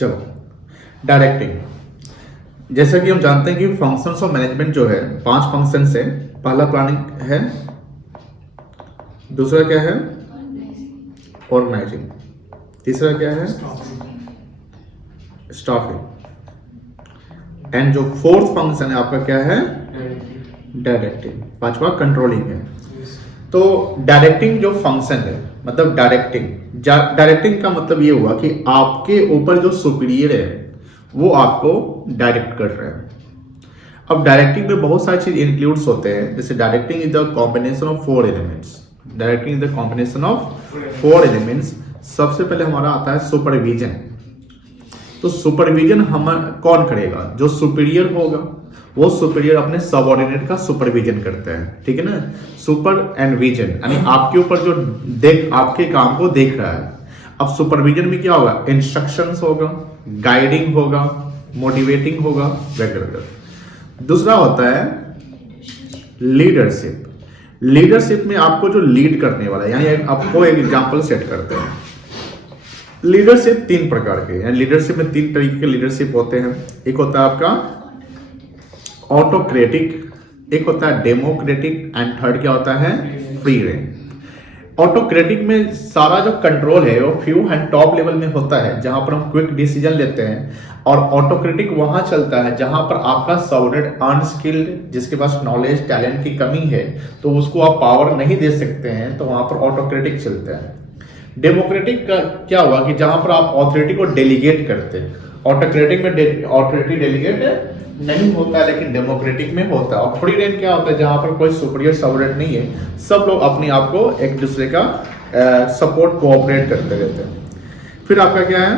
चलो, डायरेक्टिंग। जैसा कि हम जानते हैं कि फंक्शंस ऑफ मैनेजमेंट जो है 5 फंक्शंस है। पहला प्लानिंग है, दूसरा क्या है ऑर्गेनाइजिंग, तीसरा क्या है स्टाफिंग, एंड जो फोर्थ फंक्शन है आपका क्या है डायरेक्टिंग, पांचवा कंट्रोलिंग है। तो डायरेक्टिंग जो फंक्शन है मतलब डायरेक्टिंग का मतलब ये हुआ कि आपके ऊपर जो सुपीरियर है वो आपको डायरेक्ट कर रहा है। अब डायरेक्टिंग में बहुत सारी चीज इंक्लूड्स होते हैं, जैसे directing is the combination of 4 elements. Directing is the combination of 4 elements. सबसे पहले हमारा आता है सुपरविजन। तो सुपरविजन हम कौन करेगा? जो सुपीरियर होगा वो सुपीरियर अपने सबऑर्डिनेट का सुपरविजन करता है, ठीक है ना। सुपर एंड विजन यानी आपके ऊपर जो आपके काम को देख रहा है। अब सुपरविजन में क्या होगा? इंस्ट्रक्शंस होगा, गाइडिंग होगा, मोटिवेटिंग होगा वगैरह। दूसरा होता है लीडरशिप। लीडरशिप में आपको जो लीड करने वाला है, यानी आपको एक एग्जांपल सेट करते हैं। लीडरशिप 3 प्रकार के हैं। लीडरशिप में 3 तरीके के लीडरशिप होते हैं। एक होता है आपका ऑटोक्रेटिक, एक होता है डेमोक्रेटिक एंड थर्ड क्या होता है फ्री रेंज। ऑटोक्रेटिक में सारा जो कंट्रोल है वो फ्यू एंड टॉप लेवल में होता है, जहां पर हम क्विक डिसीजन लेते हैं। और ऑटोक्रेटिक वहां चलता है जहां पर आपका सबऑर्डिनेट अनस्किल्ड, जिसके पास नॉलेज टैलेंट की कमी है तो उसको आप पावर नहीं दे सकते हैं, तो वहां पर ऑटोक्रेटिक चलता है। डेमोक्रेटिक का क्या हुआ कि जहां पर आप ऑथोरिटी को डेलीगेट करते हैं। ऑटोक्रेटिक में ऑथोरिटी डेलीगेट नहीं होता है, लेकिन डेमोक्रेटिक में होता है। और फ्री रेंज क्या होता है? जहां पर कोई सुपीरियर सबऑर्डिनेट नहीं है, सब लोग अपने आप को एक दूसरे का सपोर्ट कोऑपरेट करते रहते हैं। फिर आपका क्या है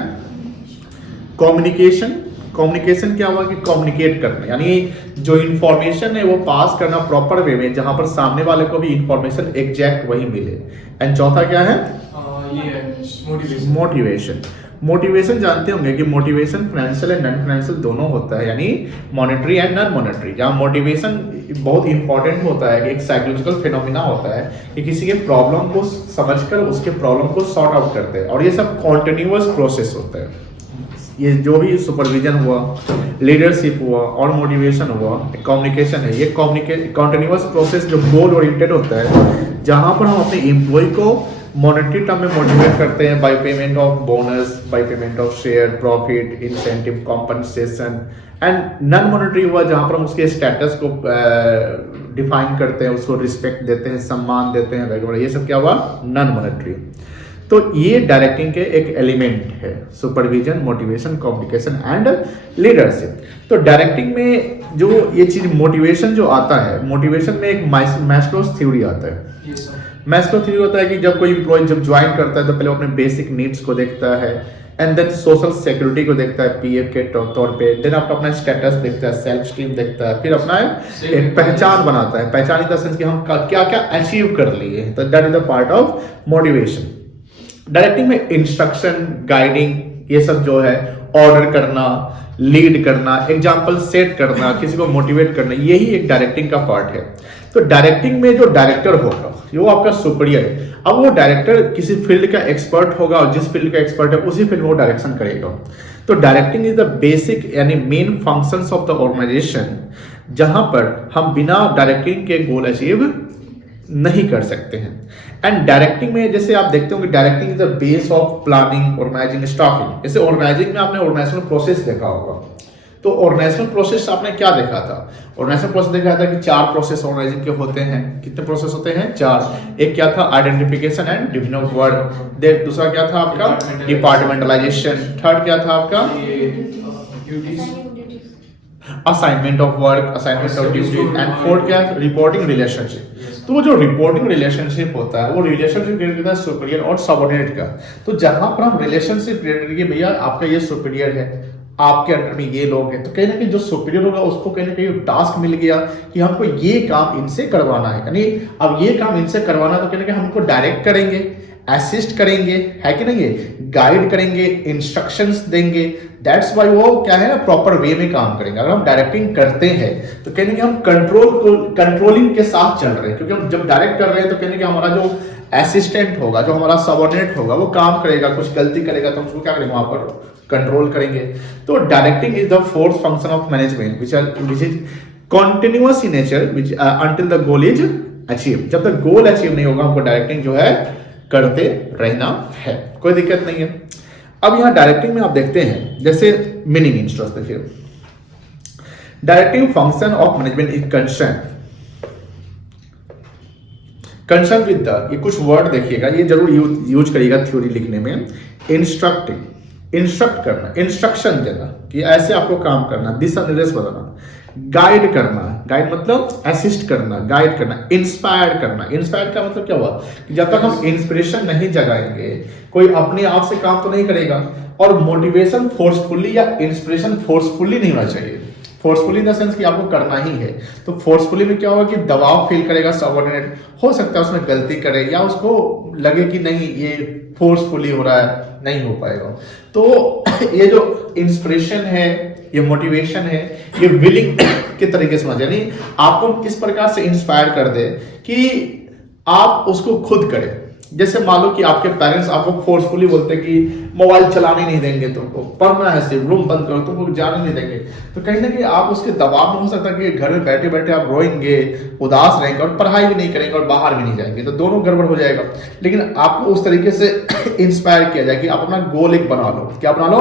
कम्युनिकेशन। कम्युनिकेशन क्या हुआ कि कम्युनिकेट करना, यानी जो इंफॉर्मेशन है वो पास करना प्रॉपर वे में, जहां पर सामने वाले को भी इंफॉर्मेशन एग्जैक्ट वही मिले। एंड चौथा क्या है मोटिवेशन। मोटिवेशन जानते होंगे कि motivation financial and non financial दोनों होता है, यानी मॉनेटरी एंड नॉन मॉनेटरी। जहां मोटिवेशन बहुत इंपॉर्टेंट होता है कि एक साइकोलॉजिकल फिनोमिना होता है कि किसी के प्रॉब्लम को समझकर उसके प्रॉब्लम को सॉर्ट आउट करते हैं, और ये सब कॉन्टिन्यूअस प्रोसेस होता है। ये जो भी सुपरविजन हुआ, लीडरशिप हुआ और मोटिवेशन हुआ, कम्युनिकेशन है, ये कॉन्टिन्यूअस प्रोसेस जो गोल ओरिएंटेड होता है, जहां पर हम अपने एम्प्लॉय को मॉनेटरी टर्म में मोटिवेट करते हैं by payment of bonus, by payment of share, profit, incentive, compensation. And non monetary हुआ जहां पर हम उसके स्टेटस को डिफाइन करते हैं, उसको रिस्पेक्ट देते हैं, सम्मान देते हैं वगैरह। ये सब क्या हुआ नॉन मॉनेटरी। तो ये डायरेक्टिंग के एक एलिमेंट है, supervision, motivation, communication and leadership. तो डायरेक्टिंग में जो ये चीज मोटिवेशन जो आता है, मोटिवेशन में एक मैस्लोस थ्योरी आता है। मैस्लो थ्योरी होता है कि जब कोई एम्प्लॉय जब ज्वाइन करता है तो पहले अपने बेसिक नीड्स को देखता है, एंड देन सोशल सिक्योरिटी को देखता है पीएफ के तौर पे, देन आपका अपना स्टेटस देखता है, सेल्फ स्टीम देखता है, फिर अपना एक पहचान बनाता है। पहचान इन द सेंस कि हम क्या क्या अचीव कर लिए, तो that is the part of motivation. Directing में इंस्ट्रक्शन, गाइडिंग, ये सब जो है ऑर्डर करना, लीड करना, एग्जाम्पल सेट करना, किसी को मोटिवेट करना, यही एक डायरेक्टिंग का पार्ट है। तो डायरेक्टिंग में जो डायरेक्टर होगा वो आपका सुपीरियर है। अब वो डायरेक्टर किसी फील्ड का एक्सपर्ट होगा और जिस फील्ड का एक्सपर्ट है उसी फील्ड में वो डायरेक्शन करेगा। तो डायरेक्टिंग इज द बेसिक यानी main functions of the organisation, जहां पर हम बिना डायरेक्टिंग के गोल अचीव नहीं कर सकते हैं। एंड डायरेक्टिंग में जैसे आप देखते हो कि directing is the base of planning, organising, staffing. जैसे ऑर्गेनाइजिंग में आपने ऑर्गेनाइजेशनल प्रोसेस देखा होगा, तो ऑर्गेनाइजेशनल प्रोसेस आपने क्या देखा था? ऑर्गेनाइजेशनल प्रोसेस देखा था कि 4 प्रोसेस ऑर्गेनाइजिंग के होते हैं। कितने प्रोसेस होते हैं? 4। एक क्या था identification and division of work, then दूसरा क्या था आपका डिपार्टमेंटलाइजेशन, थर्ड क्या था आपका assignment of work, assignment of duty, and fourth क्या रिपोर्टिंग रिलेशनशिप। तो जो रिपोर्टिंग रिलेशनशिप होता है वो रिलेशनशिप क्रिएट करता है सुपीरियर और सबऑर्डिनेट का। तो जहां पर हम रिलेशनशिप क्रिएट करेंगे, भैया आपका ये सुपीरियर है, आपके अंडर में ये लोग हैं, तो कहीं ना कहीं जो सुपीरियर होगा उसको कहीं ना कहीं टास्क मिल गया कि हमको ये काम इनसे करवाना है, यानी अब ये काम इनसे करवाना, तो कहीं ना कहीं हमको डायरेक्ट करेंगे। असिस्ट करेंगे, है कि नहीं, गाइड करेंगे, इंस्ट्रक्शंस देंगे। दैट्स वाई वो क्या है ना, प्रॉपर वे में काम करेंगे। अगर हम डायरेक्टिंग करते हैं तो कहने कि हम कंट्रोलिंग के साथ चल रहे हैं, क्योंकि हम जब डायरेक्ट कर रहे हैं तो कहने कि हमारा जो असिस्टेंट होगा, जो हमारा सबऑर्डिनेट होगा, वो काम करेगा, कुछ गलती करेगा तो हम उसको क्या करेंगे, वहां पर कंट्रोल करेंगे। तो directing is the fourth function of management which is continuous in nature which until the goal is achieve. जब तक गोल अचीव नहीं होगा हमको डायरेक्टिंग जो है करते रहना है, कोई दिक्कत नहीं है। अब यहां डायरेक्टिंग में आप देखते हैं जैसे मीनिंग इंस्ट्रक्ट देखिए, directing function of management is concern with the, ये कुछ वर्ड देखिएगा, ये जरूर यूज करिएगा थ्योरी लिखने में। इंस्ट्रक्टिंग, इंस्ट्रक्ट करना, इंस्ट्रक्शन देना कि ऐसे आपको काम करना, दिशा निर्देश बताना। गाइड करना, गाइड मतलब असिस्ट करना, गाइड करना। इंस्पायर करना, इंस्पायर का मतलब क्या हुआ कि जब तक हम इंस्पिरेशन नहीं जगाएंगे कोई अपने आप से काम तो नहीं करेगा। और मोटिवेशन फोर्सफुली या इंस्पिरेशन फोर्सफुली नहीं होना चाहिए। फोर्सफुली इन द सेंस कि आपको करना ही है, तो फोर्सफुली में क्या होगा कि दबाव फील करेगा सबऑर्डिनेट, हो सकता है उसमें गलती करे या उसको लगे कि नहीं ये फोर्सफुली हो रहा है, नहीं हो पाएगा। तो ये जो इंस्पिरेशन है, ये मोटिवेशन है, ये विलिंग के तरीके से समझ, यानी आपको किस प्रकार से इंस्पायर कर दे कि आप उसको खुद करें। जैसे मान लो कि आपके पेरेंट्स आपको फोर्सफुली बोलते हैं कि मोबाइल चलाने नहीं देंगे तुमको, पढ़ना है, सिर्फ रूम बंद करो, तुमको जाने नहीं देंगे, तो कहीं ना कहीं आप उसके दबाव में हो सकता है कि घर में बैठे बैठे आप रोएंगे, उदास रहेंगे और पढ़ाई भी नहीं करेंगे और बाहर भी नहीं जाएंगे, तो दोनों गड़बड़ हो जाएगा। लेकिन आपको उस तरीके से इंस्पायर किया जाए कि आप अपना गोल एक बना लो, क्या बना लो,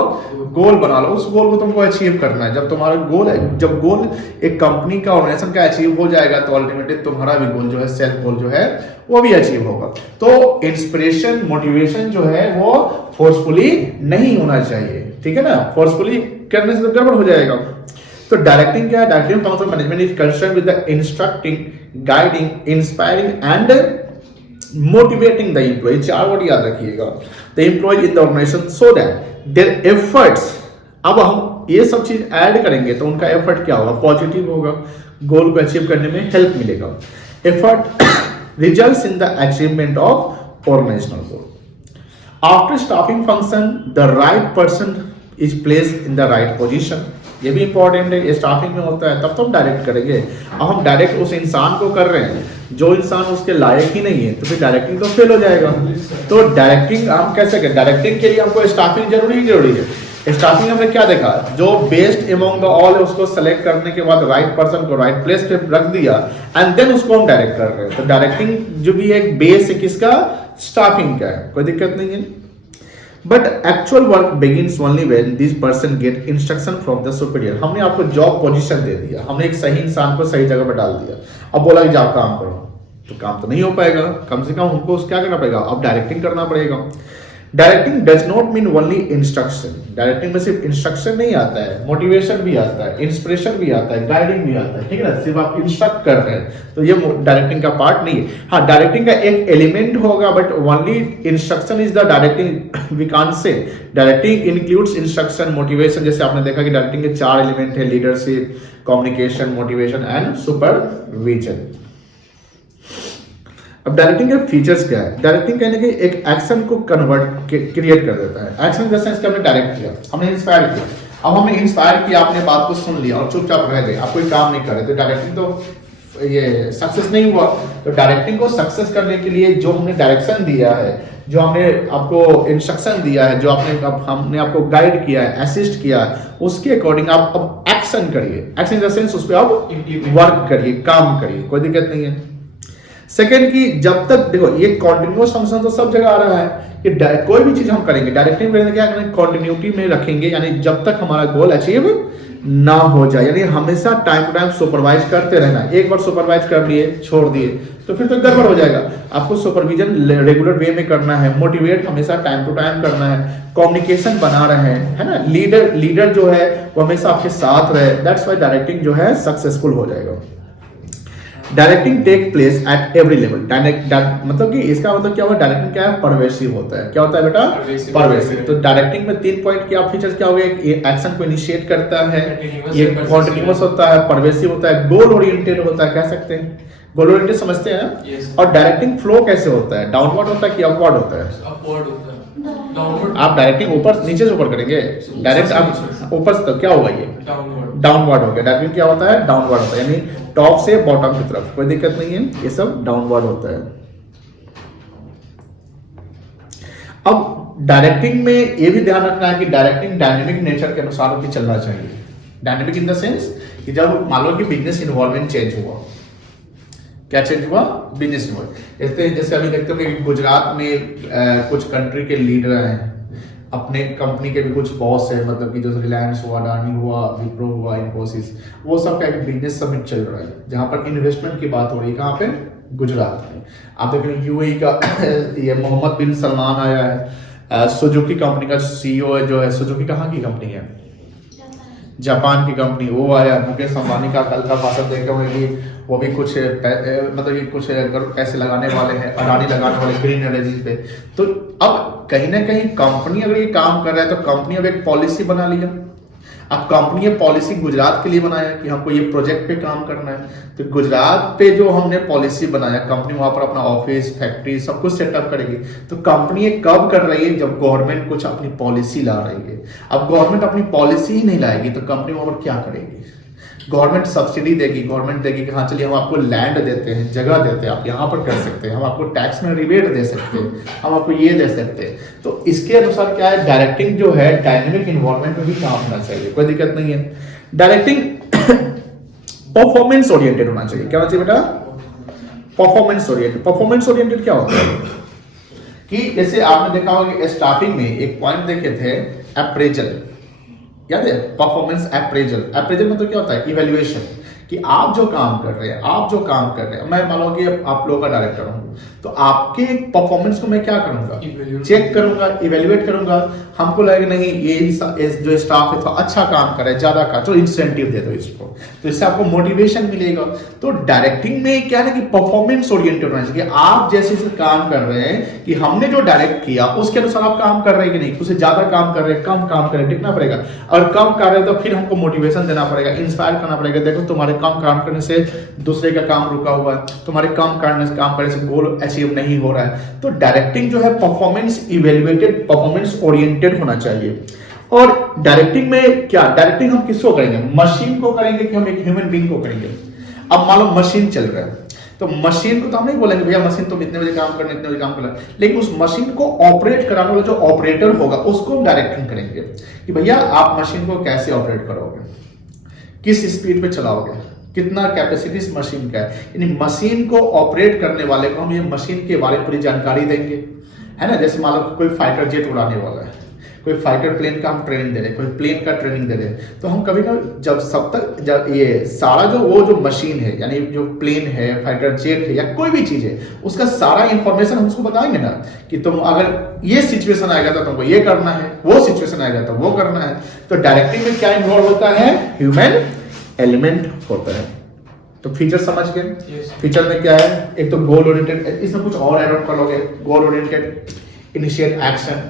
गोल बना लो। उस गोल को तुमको अचीव करना है। जब तुम्हारा गोल है, जब गोल एक कंपनी का, ऑर्गेनाइजेशन का अचीव हो जाएगा तो अल्टीमेटली तुम्हारा भी गोल जो है, सेल्फ गोल जो है वो भी अचीव होगा। तो इंस्पिरेशन, मोटिवेशन जो है वो फोर्सफुली नहीं होना चाहिए, ठीक है ना, फोर्सफुली करने से तो गड़बड़ हो जाएगा। तो डायरेक्टिंग क्या है, directing function management is concern with the instructing, guiding, inspiring and motivating the employ. चार वर्ड याद रखिएगा, the employ in the organisation so that their efforts, अब हम ये सब चीज ऐड करेंगे तो उनका एफर्ट क्या होगा, पॉजिटिव होगा, गोल को अचीव करने में हेल्प मिलेगा। Effort results in the achievement of organizational goal. After staffing function, the right person is placed in the right position. ये भी इंपॉर्टेंट है, ये स्टाफिंग में होता है, तब तो हम डायरेक्ट करेंगे। अब हम डायरेक्ट उस इंसान को कर रहे हैं जो इंसान उसके लायक ही नहीं है, तो फिर डायरेक्टिंग तो फेल हो जाएगा। तो डायरेक्टिंग हम कैसे करें, डायरेक्टिंग के लिए हमको स्टाफिंग जरूरी है। स्टाफिंग हमने क्या देखा, जो बेस्ट एमंग द ऑल है उसको सेलेक्ट करने के बाद राइट पर्सन को राइट प्लेस पे रख दिया एंड देन उसको हम डायरेक्ट कर रहे हैं। तो डायरेक्टिंग जो भी एक बेस है किसका, स्टाफिंग का है, कोई दिक्कत नहीं है। But actual work begins only when this person get instruction from the superior. हमने आपको जॉब पोजीशन दे दिया, हमने एक सही इंसान को सही जगह पर डाल दिया, अब बोला कि जाओ काम करो, तो काम तो नहीं हो पाएगा। कम से कम हमको क्या करना पड़ेगा, अब डायरेक्टिंग करना पड़ेगा। Directing does not mean only instruction. Directing में सिर्फ इंस्ट्रक्शन नहीं आता है, मोटिवेशन भी आता है, इंस्पिरेशन भी आता है, गाइडिंग भी आता है, ठीक है ना। सिर्फ आप इंस्ट्रक्ट कर रहे हैं तो ये डायरेक्टिंग का पार्ट नहीं है। हाँ, डायरेक्टिंग का एक एलिमेंट होगा, but only instruction is the directing. We can't say directing includes instruction, motivation. जैसे आपने देखा कि डायरेक्टिंग के 4 एलिमेंट है, leadership, communication, motivation and supervision. अब डायरेक्टिंग के फीचर्स क्या है, डायरेक्टिंग कहने के एक एक्शन को क्रिएट कर देता है। एक्शन जैसे इसका हमने डायरेक्ट किया, हमने इंस्पायर किया, अब हमने इंस्पायर किया, आपने बात को सुन लिया और चुपचाप रह गए, आप कोई काम नहीं कर रहे, तो डायरेक्टिंग तो ये सक्सेस नहीं हुआ। तो डायरेक्टिंग को सक्सेस करने के लिए जो हमने डायरेक्शन दिया है, जो हमने आपको इंस्ट्रक्शन दिया है, जो हमने आपको गाइड किया है, असिस्ट किया है, उसके अकॉर्डिंग आप अब एक्शन करिए। एक्शन इन द सेंस उस पर आप वर्क करिए, काम करिए, कोई दिक्कत नहीं है। सेकेंड की जब तक देखो ये कॉन्टिन्यूअस फंक्शन तो सब जगह आ रहा है कि कोई भी चीज हम करेंगे डायरेक्टिंग में क्या करेंगे, कॉन्टिन्यूटी में रखेंगे, यानी जब तक हमारा गोल अचीव ना हो जाए, यानी हमेशा टाइम टू टाइम सुपरवाइज करते रहना। एक बार सुपरवाइज कर लिए छोड़ दिए तो फिर तो गड़बड़ हो जाएगा। आपको सुपरविजन रेगुलर वे में करना है, मोटिवेट हमेशा टाइम टू टाइम करना है, कम्युनिकेशन बना रहे हैं, है ना। लीडर जो है वो हमेशा आपके साथ रहे, दैट्स व्हाई डायरेक्टिंग जो है सक्सेसफुल हो जाएगा। Directing take place at every level. मतलब कि इसका मतलब क्या होगा, डायरेक्टिंग क्या है, परवेसिव होता है। क्या होता है बेटा, परवेसिव। तो डायरेक्टिंग में 3 पॉइंट क्या फीचर्स क्या हो गए, ये एक्शन को इनिशिएट करता है, ये कॉन्टिन्यूअस होता है, परवेसिव होता है, गोल ओरिएंटेड होता है, कह सकते हैं गोल ओरिएंटेड समझते हैं ना? Yes. और डायरेक्टिंग फ्लो कैसे होता है? डाउनवर्ड होता है कि अपवर्ड होता है? अपवर्ड होता है, डाउनवर्ड आप डायरेक्टिंग ऊपर नीचे से ऊपर करेंगे, डायरेक्ट आप ऊपर से, तो क्या होगा ये? डाउनवर्ड। डाउनवर्ड हो गया। डायरेक्टिंग क्या होता है? डाउनवर्ड होता है, यानी टॉप से बॉटम की तरफ। कोई दिक्कत नहीं है, ये सब डाउनवर्ड होता है। अब डायरेक्टिंग में ये भी ध्यान रखना है कि डायरेक्टिंग डायनेमिक नेचर के अनुसार भी चलना चाहिए। डायनेमिक इन द सेंस कि जब मान लो कि बिजनेस इन्वॉल्वमेंट चेंज हुआ, क्या चेंज हुआ? Business involve. जैसे अभी देखते हो कि गुजरात में कुछ कंट्री के लीडर हैं, अपने कंपनी के भी कुछ बॉस है, मतलब कि जैसे रिलायंस हुआ, अडानी हुआ, विप्रो हुआ, इन्फोसिस, वो सब का एक बिजनेस समिट चल रहा है जहां पर इन्वेस्टमेंट की बात हो रही है। कहाँ पे? गुजरात में। आप देखें यूएई का ये मोहम्मद बिन सलमान आया है, सुजुकी कंपनी का सीईओ है, जो है सुजुकी कहाँ की कंपनी है? जापान की कंपनी, वो आया। मुकेश अंबानी का कल का भाषण देखा हुए, वो भी कुछ मतलब कि कुछ पैसे लगाने वाले हैं, अडानी लगाने वाले ग्रीन एनर्जी पे। तो अब कहीं ना कहीं कंपनी अगर ये काम कर रहा है तो कंपनी अब एक पॉलिसी बना लिया। अब कंपनी ये पॉलिसी गुजरात के लिए बनाया कि हमको ये प्रोजेक्ट पे काम करना है, तो गुजरात पे जो हमने पॉलिसी बनाया, कंपनी वहां पर अपना ऑफिस, फैक्ट्री सब कुछ सेटअप करेगी। तो कंपनी ये कब कर रही है? जब गवर्नमेंट कुछ अपनी पॉलिसी ला रही है। अब गवर्नमेंट अपनी पॉलिसी ही नहीं लाएगी तो कंपनी वहां पर क्या करेगी? गवर्नमेंट सब्सिडी देगी, गवर्नमेंट देगी कि हाँ चलिए हम आपको लैंड देते हैं, जगह देते हैं, आप यहाँ पर कर सकते हैं, हम आपको टैक्स में रिबेट दे सकते हैं, हम आपको ये दे सकते हैं। तो इसके अनुसार क्या है, डायरेक्टिंग जो है डायनेमिक इन्वायरमेंट में भी काम होना चाहिए, कोई दिक्कत नहीं है। डायरेक्टिंग परफॉर्मेंस ओरिएंटेड होना चाहिए। क्या होना चाहिए बेटा? Performance oriented. परफॉर्मेंस ओरिएंटेड क्या होता है कि जैसे आपने देखा होगा कि स्टार्टिंग में एक पॉइंट देखे थे, अप्रेजल, याद है? Performance appraisal. अप्रेजल मतलब क्या होता है? इवैल्यूएशन, कि आप जो काम कर रहे हैं, आप जो काम कर रहे हैं, मैं मान लो कि आप लोगों का डायरेक्टर हूं, तो आपके परफॉर्मेंस को मैं क्या करूंगा? चेक करूंगा, इवैल्यूएट करूंगा। हमको लगेगा नहीं ये जो स्टाफ है तो अच्छा काम कर रहा है, ज्यादा का, तो इंसेंटिव दे दो इसको, तो इससे आपको मोटिवेशन मिलेगा। तो डायरेक्टिंग में क्या है ना कि परफॉर्मेंस ओरिएंटेड होना चाहिए। आप जैसे काम कर रहे हैं कि हमने जो डायरेक्ट किया उसके अनुसार आप काम कर रहे हैं कि नहीं, उससे ज्यादा काम कर रहे हैं, कम काम कर रहे हैं, टिकना पड़ेगा। और कम कर रहे हैं तो फिर हमको मोटिवेशन देना पड़ेगा, इंस्पायर करना पड़ेगा। देखो तुम्हारे कम काम करने से दूसरे का काम रुका हुआ है, तुम्हारे काम करने से गोल अचीव नहीं हो रहा है। तो डायरेक्टिंग जो है परफॉर्मेंस इवैल्यूएटेड, परफॉर्मेंस ओरिएंटेड होना चाहिए। और डायरेक्टिंग में क्या, डायरेक्टिंग हम किसको करेंगे? मशीन को करेंगे कि हम एक ह्यूमन बीइंग को करेंगे? अब मान लो मशीन चल रहा है तो मशीन को तो हम नहीं बोलेंगे भैया मशीन तुम इतने बजे काम करना, इतने बजे काम करना, लेकिन उस मशीन को ऑपरेट कराने वाला जो ऑपरेटर होगा उसको हम डायरेक्टिंग करेंगे कि भैया आप मशीन को कैसे ऑपरेट करोगे, किस स्पीड पे चलाओगे, कितना कैपेसिटी इस मशीन का है। यानी मशीन को ऑपरेट करने वाले को हम ये मशीन के बारे में पूरी जानकारी देंगे, है ना। जैसे मान लो कोई फाइटर जेट उड़ाने वाला है, कोई फाइटर प्लेन का हम ट्रेनिंग दे रहे हैं, कोई प्लेन का ट्रेनिंग दे रहे हैं, तो हम कभी ना जब ये सारा जो मशीन है, यानी जो प्लेन है, फाइटर जेट है या कोई भी चीज है, उसका सारा इंफॉर्मेशन हम उसको बताएंगे ना कि तुम अगर ये सिचुएशन आएगा तो तुमको ये करना है, वो सिचुएशन आएगा तो वो करना है। तो डायरेक्टिंग में क्या इन्वॉल्व होता है? ह्यूमन एलिमेंट होता है। तो फीचर समझ गए? फीचर में क्या है? एक तो गोल ओरिएंटेड, इसमें कुछ और ऐड ऑन कर लोगे, goal oriented, initiate action,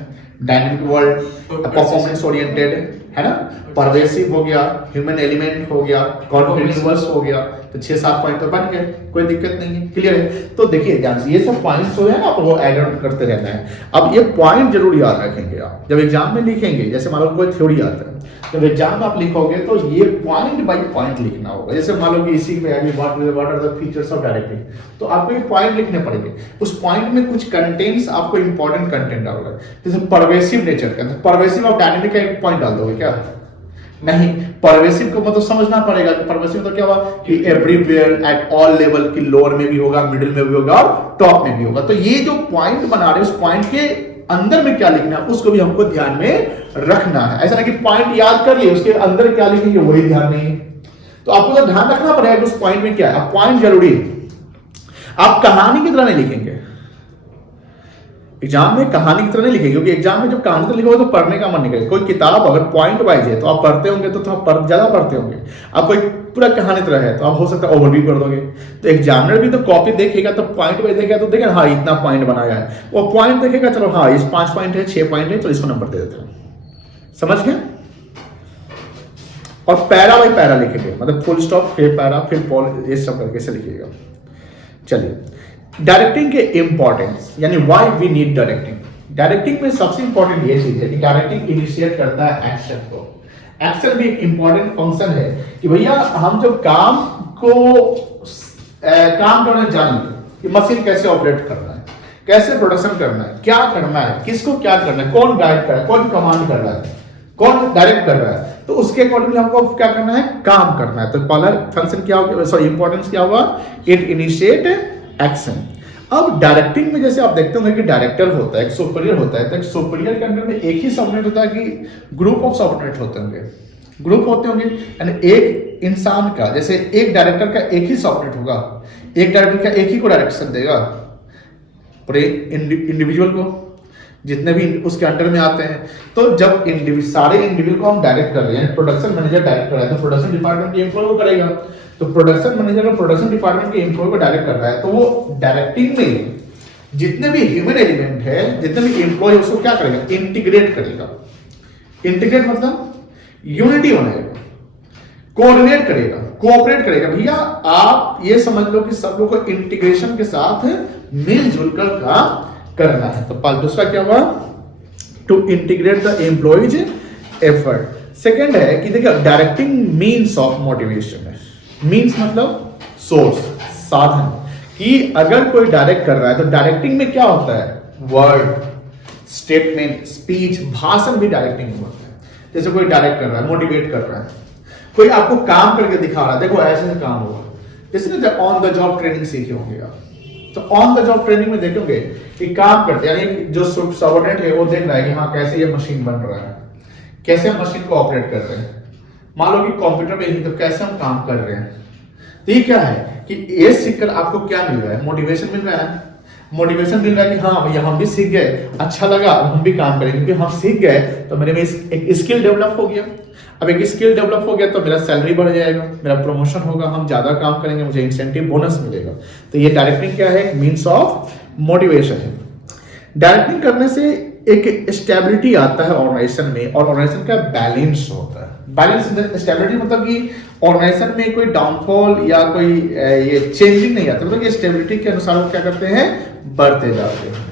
dynamic world, performance oriented, है ना, परवेसिव हो गया, ह्यूमन एलिमेंट हो गया, कॉन्टिन्यूअस हो गया। तो 6-7 पॉइंट तो बन गए, कोई दिक्कत नहीं है, क्लियर है। तो देखिए ध्यान से ये सब पॉइंट्स हो है ना, आपको ऐड ऑन करते रहना है। अब ये पॉइंट जरूर याद रखेंगे आप जब एग्जाम में लिखेंगे। जैसे मान लो कोई थ्योरी आता है, जब एग्जाम में आप लिखोगे तो ये पॉइंट बाय पॉइंट लिखना होगा। जैसे मान लो कि इसी में what are the features of directing, तो आपको ये पॉइंट लिखने पड़ेंगे। उस पॉइंट में कुछ कंटेंट्स, आपको इंपॉर्टेंट कंटेंट डालना है। जैसे परवेसिव नेचर का, परवेसिव ऑफ डायनेमिक का एक पॉइंट डाल दोगे क्या? नहीं, परवेसिव को मतलब समझना पड़ेगा कि परवेसिव तो क्या हुआ कि एवरीवेयर एट ऑल लेवल, की लोअर में भी होगा, मिडिल में भी होगा और टॉप में भी होगा। तो ये जो पॉइंट बना रहे हैं उस पॉइंट के अंदर में क्या लिखना है उसको भी हमको ध्यान में रखना है। ऐसा नहीं कि पॉइंट याद कर लिए उसके अंदर क्या लिखेंगे वही ध्यान नहीं है। तो आपको तो ध्यान रखना पड़ेगा कि उस पॉइंट में क्या है। अब पॉइंट जरूरी है, आप कहानी की तरह नहीं लिखेंगे। एग्जाम में कहानी की तरह नहीं लिखेंगे, क्योंकि एग्जाम में जब कहानी तरह लिखोगे तो पढ़ने का मन नहीं करेगा। कोई किताब अगर पॉइंट वाइज है तो आप पढ़ते होंगे तो आप ज्यादा पढ़ते होंगे। आप कोई पूरा कहानी तरह है तो आप हो सकता है ओवरव्यू कर दोगे। तो एग्जामिनर भी तो कॉपी देखेगा तो पॉइंट वाइज देखेगा तो देखेगा हाँ इतना पॉइंट बनाया है, वो पॉइंट देखेगा चलो हाँ इस 5 पॉइंट है, 6 पॉइंट है, तो इसको नंबर दे देते हैं। समझ गए? और पैरा बाई पैरा लिखेंगे, मतलब फुल स्टॉप फिर पैरा फिर पॉल, ये सब करके से लिखिएगा। चलिए डायरेक्टिंग के इंपॉर्टेंस यानी why we need directing. Directing में सबसे इंपॉर्टेंट ये चीज है कि डायरेक्टिंग इनिशिएट करता है एक्शन को। एक्शन भी एक इंपॉर्टेंट फंक्शन है कि भैया हम जब काम करना जान लें कि मशीन कैसे ऑपरेट करना है, कैसे प्रोडक्शन करना है, क्या करना है, किसको क्या करना है, कौन गाइड कर रहा है, कौन कमांड कर रहा है, कौन डायरेक्ट कर रहा है, तो उसके अकॉर्डिंगली हमको क्या करना है, काम करना है। तो पहला फंक्शन क्या होगा, सॉरी इंपॉर्टेंस क्या हुआ, इट इनिशिएट एक्शन। अब डायरेक्टिंग में जैसे आप देखते होंगे कि डायरेक्टर होता है, एक सुपीरियर होता है, तो एक सुपीरियर के अंदर में एक ही सबऑर्डिनेट होता है कि ग्रुप ऑफ सबऑर्डिनेट होते होंगे, ग्रुप होते होंगे। यानी एक इंसान का, जैसे एक डायरेक्टर का एक ही सबऑर्डिनेट होगा, एक डायरेक्टर का एक ही को डायरेक्शन देगा पूरे इंडिविजुअल को, जितने भी उसके अंडर में आते हैं। तो जब सारे इंडिविजुअल को हम डायरेक्ट कर रहे हैं, प्रोडक्शन मैनेजर डायरेक्ट कर रहा है तो प्रोडक्शन डिपार्टमेंट के एम्प्लॉय को करेगा, तो प्रोडक्शन मैनेजर और प्रोडक्शन डिपार्टमेंट के एम्प्लॉय को डायरेक्ट कर रहा है, तो वो डायरेक्टिंग में जितने भी ह्यूमन एलिमेंट है, जितने भी एम्प्लॉय, उसको क्या करेगा, इंटीग्रेट करेगा। इंटीग्रेट मतलब यूनिटी बनाएगा, कोऑर्डिनेट करेगा, कोऑपरेट करेगा। भैया आप ये समझ लो कि सब लोग को इंटीग्रेशन के साथ मिलजुल कर काम करना है। तो दूसरा क्या हुआ, to integrate the employees effort. Second है कि देखिए डायरेक्टिंग मीन्स ऑफ मोटिवेशन है। मीन्स मतलब सोर्स, साधन, कि अगर कोई डायरेक्ट कर रहा है तो डायरेक्टिंग में क्या होता है, वर्ड, स्टेटमेंट, स्पीच, भाषण भी डायरेक्टिंग में होता है। जैसे कोई डायरेक्ट कर रहा है, मोटिवेट कर रहा है, कोई आपको काम करके दिखा रहा है, देखो ऐसे से काम होगा। जैसे ना ऑन द जॉब ट्रेनिंग सीखे होंगे आप, तो ऑन द जॉब ट्रेनिंग में देखेंगे कि काम करते, यानी जो सबऑर्डिनेट है वो देख रहा है कि हाँ कैसे ये मशीन बन रहा है, कैसे हम मशीन को ऑपरेट कर रहे हैं। मान लो कि कंप्यूटर पे ही, तो कैसे हम काम कर रहे हैं। तो ये क्या है कि ये सीखकर आपको क्या मिल रहा है, मोटिवेशन मिल रहा है। मोटिवेशन मिल रहा है कि हाँ भैया हम भी सीख गए, अच्छा लगा, हम भी काम करेंगे, क्योंकि हम सीख गए तो मेरे में एक स्किल डेवलप हो गया। अब एक स्किल डेवलप हो गया तो मेरा सैलरी बढ़ जाएगा, मेरा प्रमोशन होगा, हम ज्यादा काम करेंगे, मुझे इंसेंटिव बोनस मिलेगा। तो ये डायरेक्टिंग क्या है, मीन्स ऑफ मोटिवेशन है। डायरेक्टिंग करने से एक स्टेबिलिटी आता है ऑर्गेनाइजेशन में, और ऑर्गेनाइजेशन का बैलेंस होता है। बैलेंस स्टेबिलिटी मतलब कि ऑर्गेनाइजेशन में कोई डाउनफॉल या कोई ये चेंजिंग नहीं आता, मतलब ये स्टेबिलिटी के अनुसार वो क्या करते हैं, बढ़ते जाते हैं।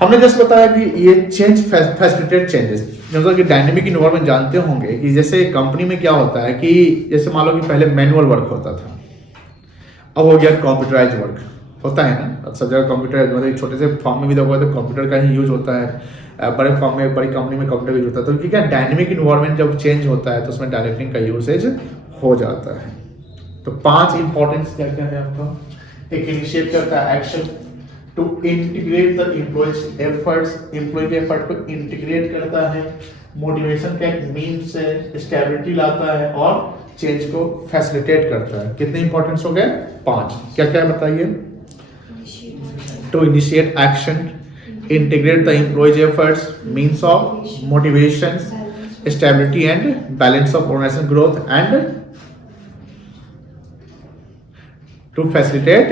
हमने जैसे बताया कि ये चेंज फैसिलिटेट चेंजेस, मतलब कि डायनेमिक इन्वायरमेंट जानते होंगे कि जैसे कंपनी में क्या होता है कि जैसे मान लो कि पहले मैनुअल वर्क होता था, अब हो गया कंप्यूटराइज वर्क होता है ना। अब सब जगह कंप्यूटर, मतलब छोटे से फॉर्म में भी देखोगे तो कंप्यूटर का ही यूज होता है, बड़े फॉर्म में, बड़ी कंपनी में कंप्यूटर यूज होता है। तो क्या डायनेमिक इन्वायरमेंट जब चेंज होता है तो उसमें डायरेक्टिंग का यूसेज हो जाता है। तो 5 इंपॉर्टेंस क्या क्या है आपका, एक इनिशिएट करता है action, to integrate the employees efforts, employ के एफर्ट को इंटीग्रेट करता है, मोटिवेशन का एक मीन्स है, स्टेबिलिटी लाता है, और चेंज को फैसिलिटेट करता है। कितने इंपॉर्टेंस हो गए, 5। क्या क्या है बताइए, to initiate action, integrate the employees efforts, means of motivation, stability and balance of organization growth, and to facilitate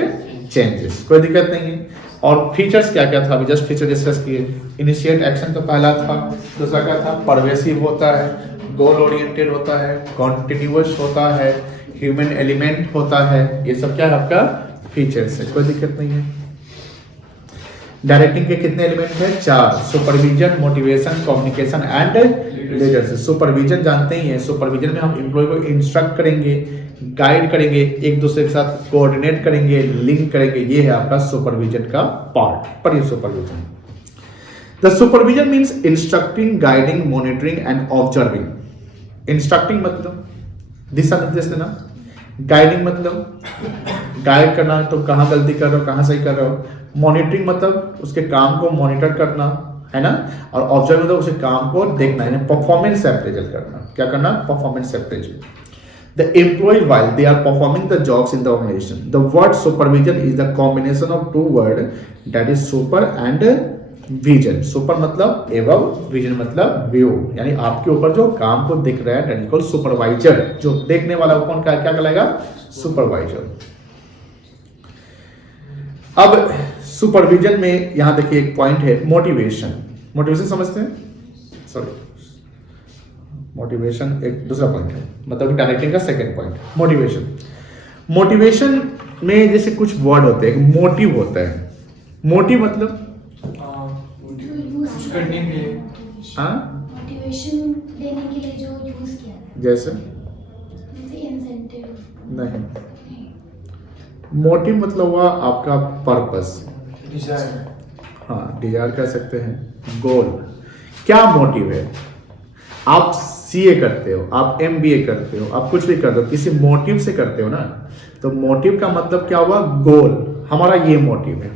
changes। कोई दिक्कत नहीं है। और फीचर्स क्या क्या था, अभी जस्ट फीचर डिस्कस किए। इनिशिएट एक्शन तो पहला था, दूसरा क्या था, परवेसिव होता है, गोल ओरिएंटेड होता है, कॉन्टिन्यूअस होता है, ह्यूमन एलिमेंट होता है। ये सब क्या है आपका फीचर्स है, कोई दिक्कत नहीं है। डायरेक्टिंग के कितने एलिमेंट हैं, 4, supervision, motivation, communication and leadership. Supervision जानते ही हैं, सुपरविजन में हम एम्प्लॉय को इंस्ट्रक्ट करेंगे, गाइड करेंगे, एक दूसरे के साथ कोऑर्डिनेट करेंगे, लिंक करेंगे। ये है आपका सुपरविजन का पार्ट। पर ये supervision, the supervision means instructing, guiding, monitoring and observing. Instructing मतलब दिशा निर्देश देना, गाइडिंग मतलब गाइड करना, तो कहाँ गलती कर रहे हो, कहाँ सही कर रहे हो। मॉनिटरिंग मतलब उसके काम को मॉनिटर करना है ना, और ऑब्जर्व मतलब उसके काम को देखना, यानी परफॉर्मेंस अप्रेजल करना। क्या करना, performance appraisal. The employ while they are performing the jobs in the organization, the word supervision is the combination of 2 words, that is super and vision। Super मतलब एवं, विजन मतलब व्यू, यानी आपके ऊपर जो काम को दिख रहा है, दैट इज कॉल्ड सुपरवाइजर। जो देखने वाला कौन, क्या कहलाएगा, सुपरवाइजर। अब सुपरविजन में यहां देखिए एक पॉइंट है, मोटिवेशन। मोटिवेशन समझते हैं, सॉरी मोटिवेशन एक दूसरा पॉइंट है, मतलब डायरेक्टिंग का सेकंड पॉइंट। मोटिवेशन में जैसे कुछ वर्ड होते हैं, मोटिव होता है। मोटिव मतलब कुछ करने के लिए हाँ मोटिवेशन देने के लिए जो यूज किया था, जैसे जैसे इंसेंटिव। नहीं, मोटिव मतलब हुआ आपका पर्पस। डिजायर। हाँ डिजायर कह सकते हैं, गोल। क्या मोटिव है? आप सीए करते हो, आप एमबीए करते हो, आप कुछ भी करते हो, किसी मोटिव से करते हो ना। तो मोटिव का मतलब क्या हुआ? गोल। हमारा ये मोटिव है।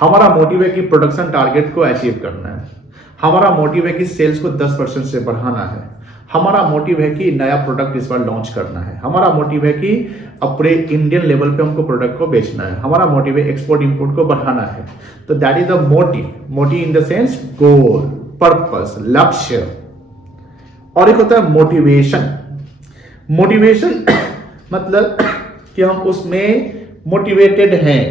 हमारा मोटिव है कि प्रोडक्शन टारगेट को अचीव करना है। हमारा मोटिव है कि सेल्स को 10% से बढ़ाना है। हमारा मोटिव है कि नया प्रोडक्ट इस बार लॉन्च करना है। हमारा मोटिव है कि अपने इंडियन लेवल पे हमको प्रोडक्ट को बेचना है। हमारा मोटिव है एक्सपोर्ट इंपोर्ट को बढ़ाना है। तो that is the motive. Motive in the sense goal, purpose, लक्ष्य। और एक होता है मोटिवेशन। मोटिवेशन मतलब कि हम उसमें मोटिवेटेड हैं।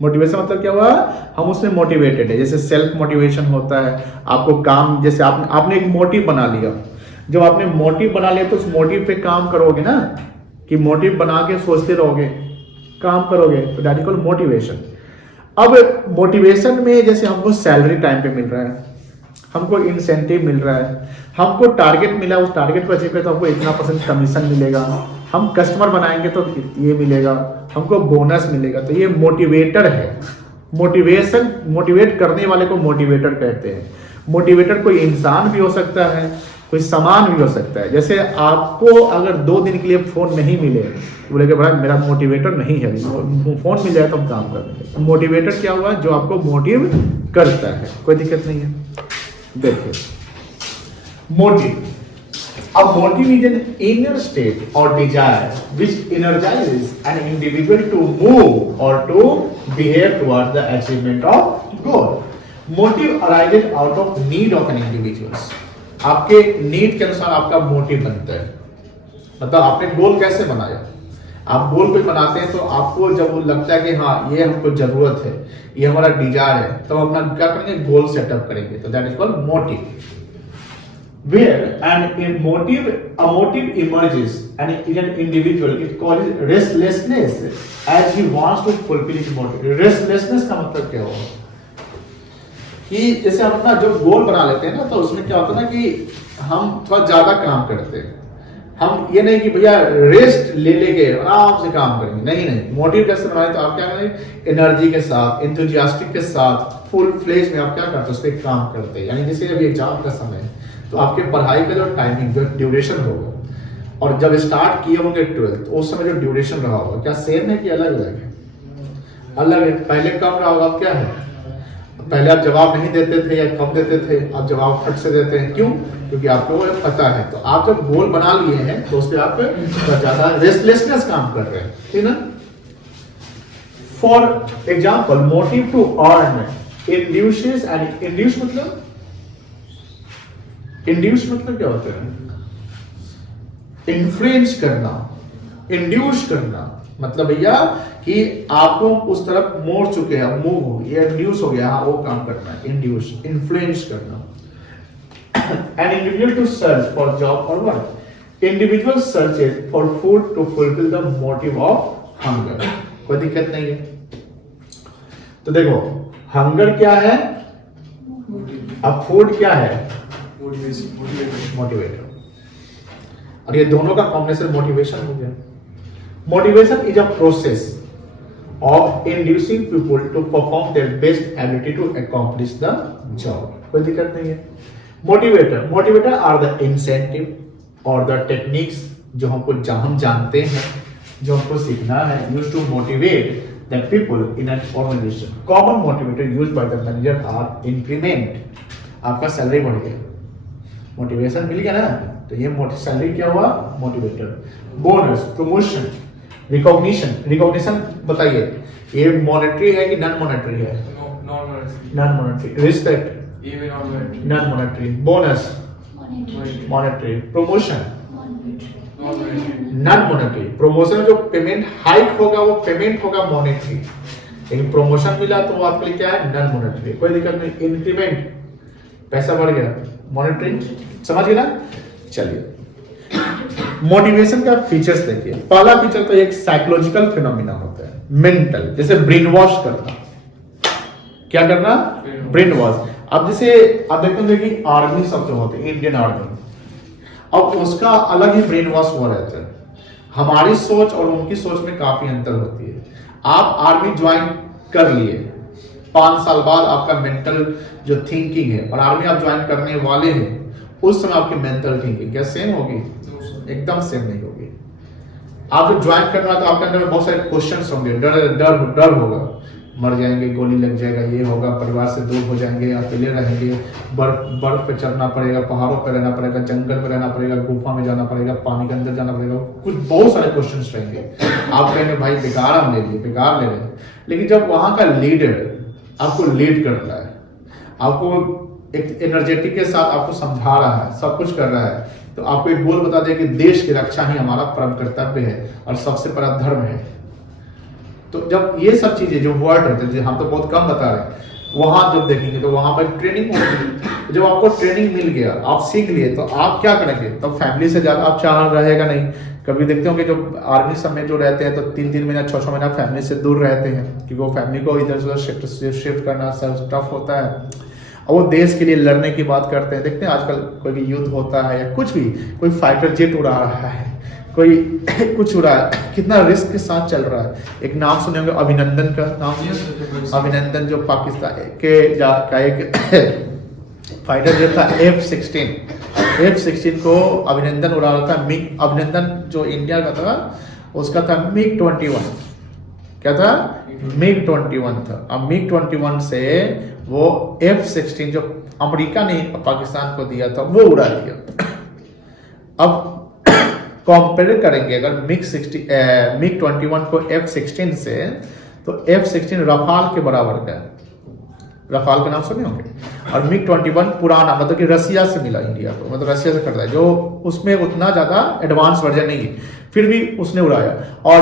मोटिवेशन मतलब क्या हुआ? हम उसमें मोटिवेटेड है। जैसे सेल्फ मोटिवेशन होता है, आपको काम, जैसे आपने एक मोटिव बना लिया। जब आपने मोटिव बना लिया तो उस मोटिव पे काम करोगे ना, कि मोटिव बना के सोचते रहोगे, काम करोगे, तो दैट इज कॉल्ड मोटिवेशन। अब मोटिवेशन में जैसे हमको सैलरी टाइम पे मिल रहा है, हमको इंसेंटिव मिल रहा है, हमको टारगेट मिला, उस टारगेट को अचीव किया तो हमको इतना % कमीशन मिलेगा, हम कस्टमर बनाएंगे तो ये मिलेगा, हमको बोनस मिलेगा। तो ये मोटिवेटर है। मोटिवेशन, मोटिवेट करने वाले को मोटिवेटर कहते हैं। मोटिवेटर कोई इंसान भी हो सकता है, कोई सामान भी हो सकता है। जैसे आपको अगर 2 दिन के लिए फोन नहीं मिले, बोले कि भाई मेरा मोटिवेटर नहीं है, फोन मिल जाए तो हम काम कर देंगे। मोटिवेटर क्या हुआ? जो आपको मोटिव करता है। कोई दिक्कत नहीं है। देखिए motive, a motive is an inner state or desire which energizes an individual to move or to behave towards the achievement of goal. Motive arises out of need of an individual. आपके need के अनुसार आपका motive बनता है। मतलब आपने गोल कैसे बनाया? आप गोल कोई बनाते हैं तो आपको जब वो लगता है कि हाँ ये हमको जरूरत है, ये हमारा डिजायर है, तो हम अपना क्या करेंगे? गोल सेटअप करेंगे। तो that is called motive. Where a motive emerges and in an individual, it causes restlessness as he wants to fulfill his motive. Restlessness का मतलब क्या होगा? कि जैसे हम अपना जो गोल बना लेते हैं ना, तो उसमें क्या होता है ना कि हम थोड़ा ज्यादा काम करते हैं। हम ये नहीं कि भैया रेस्ट ले लेके आराम से काम करेंगे, नहीं। मोटिव कैसे बनाए? तो आप क्या करेंगे? एनर्जी के साथ, एंथुजियास्टिक के साथ, फुल फ्लेज में आप क्या करते हैं? उस पर काम करते हैं। यानी जैसे अभी एग्जाम का समय है तो आपके पढ़ाई का जो टाइमिंग, जो ड्यूरेशन होगा, और जब स्टार्ट किए होंगे 12th, उस समय जो ड्यूरेशन रहा होगा, क्या सेम है कि अलग अलग है? अलग है। पहले कम रहा होगा, अब क्या है? पहले आप जवाब नहीं देते थे या कम देते थे, अब जवाब फट से देते हैं। क्यों? क्योंकि आपको वो पता है। तो आप जब गोल बना लिए हैं तो उस पर आप ज्यादा रेस्टलेसनेस काम कर रहे हैं, ठीक ना? For example, motive to earn induces and induce मतलब क्या होता है? इन्फ्लुएंस करना, इंड्यूस करना। मतलब भैया कि आपको उस तरफ मोड़ चुके हैं, मूव हो, ये इंड्यूस हो गया, हाँ वो काम करना है। इंड्यूस, इन्फ्लुएंस करना। An individual to search for job or work. Individual searches for food to fulfill the motive of hunger. कोई दिक्कत नहीं है। तो देखो हंगर क्या है, अब फूड क्या है? मोटिवेटर। और ये दोनों का कॉम्बिनेशन मोटिवेशन हो गया। Motivation is a process of inducing people to perform their best ability to accomplish the job. कोई दिक्कत नहीं है। मोटिवेटर आर द इंसेंटिव और द टेक्निक्स जो हम जानते हैं, जो हमको सीखना है, use to motivate the people in an organisation. Common motivator use by the manager are increment. आपका सैलरी बढ़ गया, मोटिवेशन मिल गया ना, तो ये सैलरी क्या हुआ? मोटिवेटर। बोनस, प्रमोशन, रिकॉग्निशन बताइए, ये मॉनेटरी है कि नॉन मॉनेटरी है? Non monetary. Respect, non monetary. Bonus, monetary. Promotion, non monetary. Promotion जो पेमेंट हाइक होगा वो पेमेंट होगा मॉनेटरी, लेकिन प्रमोशन मिला तो वो आपके लिए क्या है? Non monetary. कोई दिक्कत नहीं। इंक्रीमेंट, पैसा बढ़ गया, मॉनेटरी। समझ गए ना? चलिए मोटिवेशन का फीचर्स देखिए। पहला फीचर तो एक साइकोलॉजिकल फिनोमिना होता है, मेंटल, जैसे ब्रेन वॉश करना। क्या करना? Brain wash. अब जैसे आप देखते होंगे कि आर्मी सब जो होते हैं, इंडियन आर्मी, अब उसका अलग ही ब्रेन वॉश हुआ रहता है। हमारी सोच और उनकी सोच में काफी अंतर होती है। आप आर्मी ज्वाइन कर लिए, 5 साल बाद आपका मेंटल जो थिंकिंग है, और आर्मी आप ज्वाइन करने वाले हैं, उस समय आपकी मेंटल थिंकिंग क्या सेम होगी? एकदम सेम नहीं होगी। आप जब ज्वाइन करना तो आपके अंदर में बहुत सारे क्वेश्चंस होंगे, डर होगा, मर जाएंगे, गोली लग जाएगा, ये होगा, परिवार से दूर हो जाएंगे, अकेले रहेंगे, बर्फ पे चढ़ना पड़ेगा, पहाड़ों पे रहना पड़ेगा, जंगल पे रहना पड़ेगा, गुफा में जाना पड़ेगा, पानी के अंदर जाना पड़ेगा, कुछ बहुत सारे क्वेश्चंस रहेंगे। आप कहेंगे भाई बेकार हम ले लिए, बेकार ले रहे हैं। लेकिन जब वहां का लीडर आपको लीड करता है, आपको एक एनर्जेटिक के साथ आपको समझा रहा है, सब कुछ कर रहा है, तो आपको एक गोल बता दे कि देश की रक्षा ही हमारा परम कर्तव्य है और सबसे बड़ा धर्म है। तो जब ये सब चीजें जो वर्ड होते हैं, हम तो बहुत कम बता रहे हैं, वहां जब देखेंगे तो वहां पर ट्रेनिंग होगी। जब आपको ट्रेनिंग मिल गया, आप सीख लिए, तो आप क्या करेंगे? तो फैमिली से ज्यादा आप चाह रहेगा नहीं। कभी देखते हो कि जो आर्मी सब में जो रहते हैं तो 3-3 महीना 6-6 महीना फैमिली से दूर रहते हैं, क्योंकि वो फैमिली को इधर उधर शिफ्ट करना सब टफ होता है। और वो देश के लिए लड़ने की बात करते हैं। देखते हैं आजकल कोई भी युद्ध होता है या कुछ भी, कोई फाइटर जेट उड़ा रहा है, कोई कुछ उड़ा है, कितना रिस्क के साथ चल रहा है। एक नाम सुने होंगे अभिनंदन का नाम। अभिनंदन जो पाकिस्तान के का एक फाइटर जेट था F-16 को अभिनंदन उड़ा रहा था। मिग अभिनंदन जो इंडिया का था उसका था MiG-21। क्या था? MiG-21 था। अब MiG-21 से वो F-16 जो अमेरिका ने पाकिस्तान को दिया था वो उड़ा दिया। अब कंपेयर करेंगे अगर MiG-21 को F-16 से, तो F-16 रफाल के बराबर का है। रफाल का नाम सुने होंगे। और MiG-21 पुराना, मतलब कि रसिया से मिला इंडिया को, मतलब रसिया से खरीदा है, जो उसमें उतना ज्यादा एडवांस वर्जन नहीं है, फिर भी उसने उड़ाया। और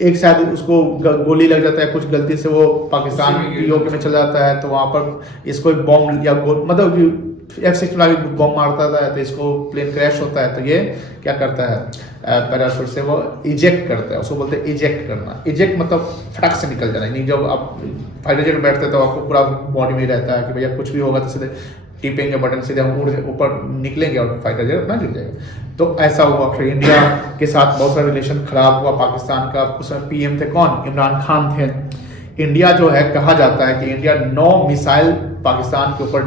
एक शायद उसको गोली लग जाता है, कुछ गलती से वो पाकिस्तान पीओके में चला जाता है, तो वहां पर इसको एक बॉम्ब या मतलब F-16 बॉम्ब मारता था, तो इसको प्लेन क्रैश होता है, तो ये क्या करता है पैराशूट से वो इजेक्ट करता है। उसको बोलते हैं इजेक्ट करना। इजेक्ट मतलब फटक से निकल जाना। नहीं, जब आप फाइटर जेट में बैठते हैं तो आपको पूरा बॉडी में रहता है कि भैया कुछ भी होगा तो सीधे टिपेंगे बटन, सीधे हम ऊपर निकलेंगे और फाइटर जेट अपना गिर जाएगा। तो ऐसा हुआ। फिर इंडिया के साथ बहुत सारा रिलेशन खराब हुआ पाकिस्तान का। उस समय पीएम थे कौन? इमरान खान थे। इंडिया जो है, कहा जाता है कि इंडिया 9 मिसाइल पाकिस्तान के ऊपर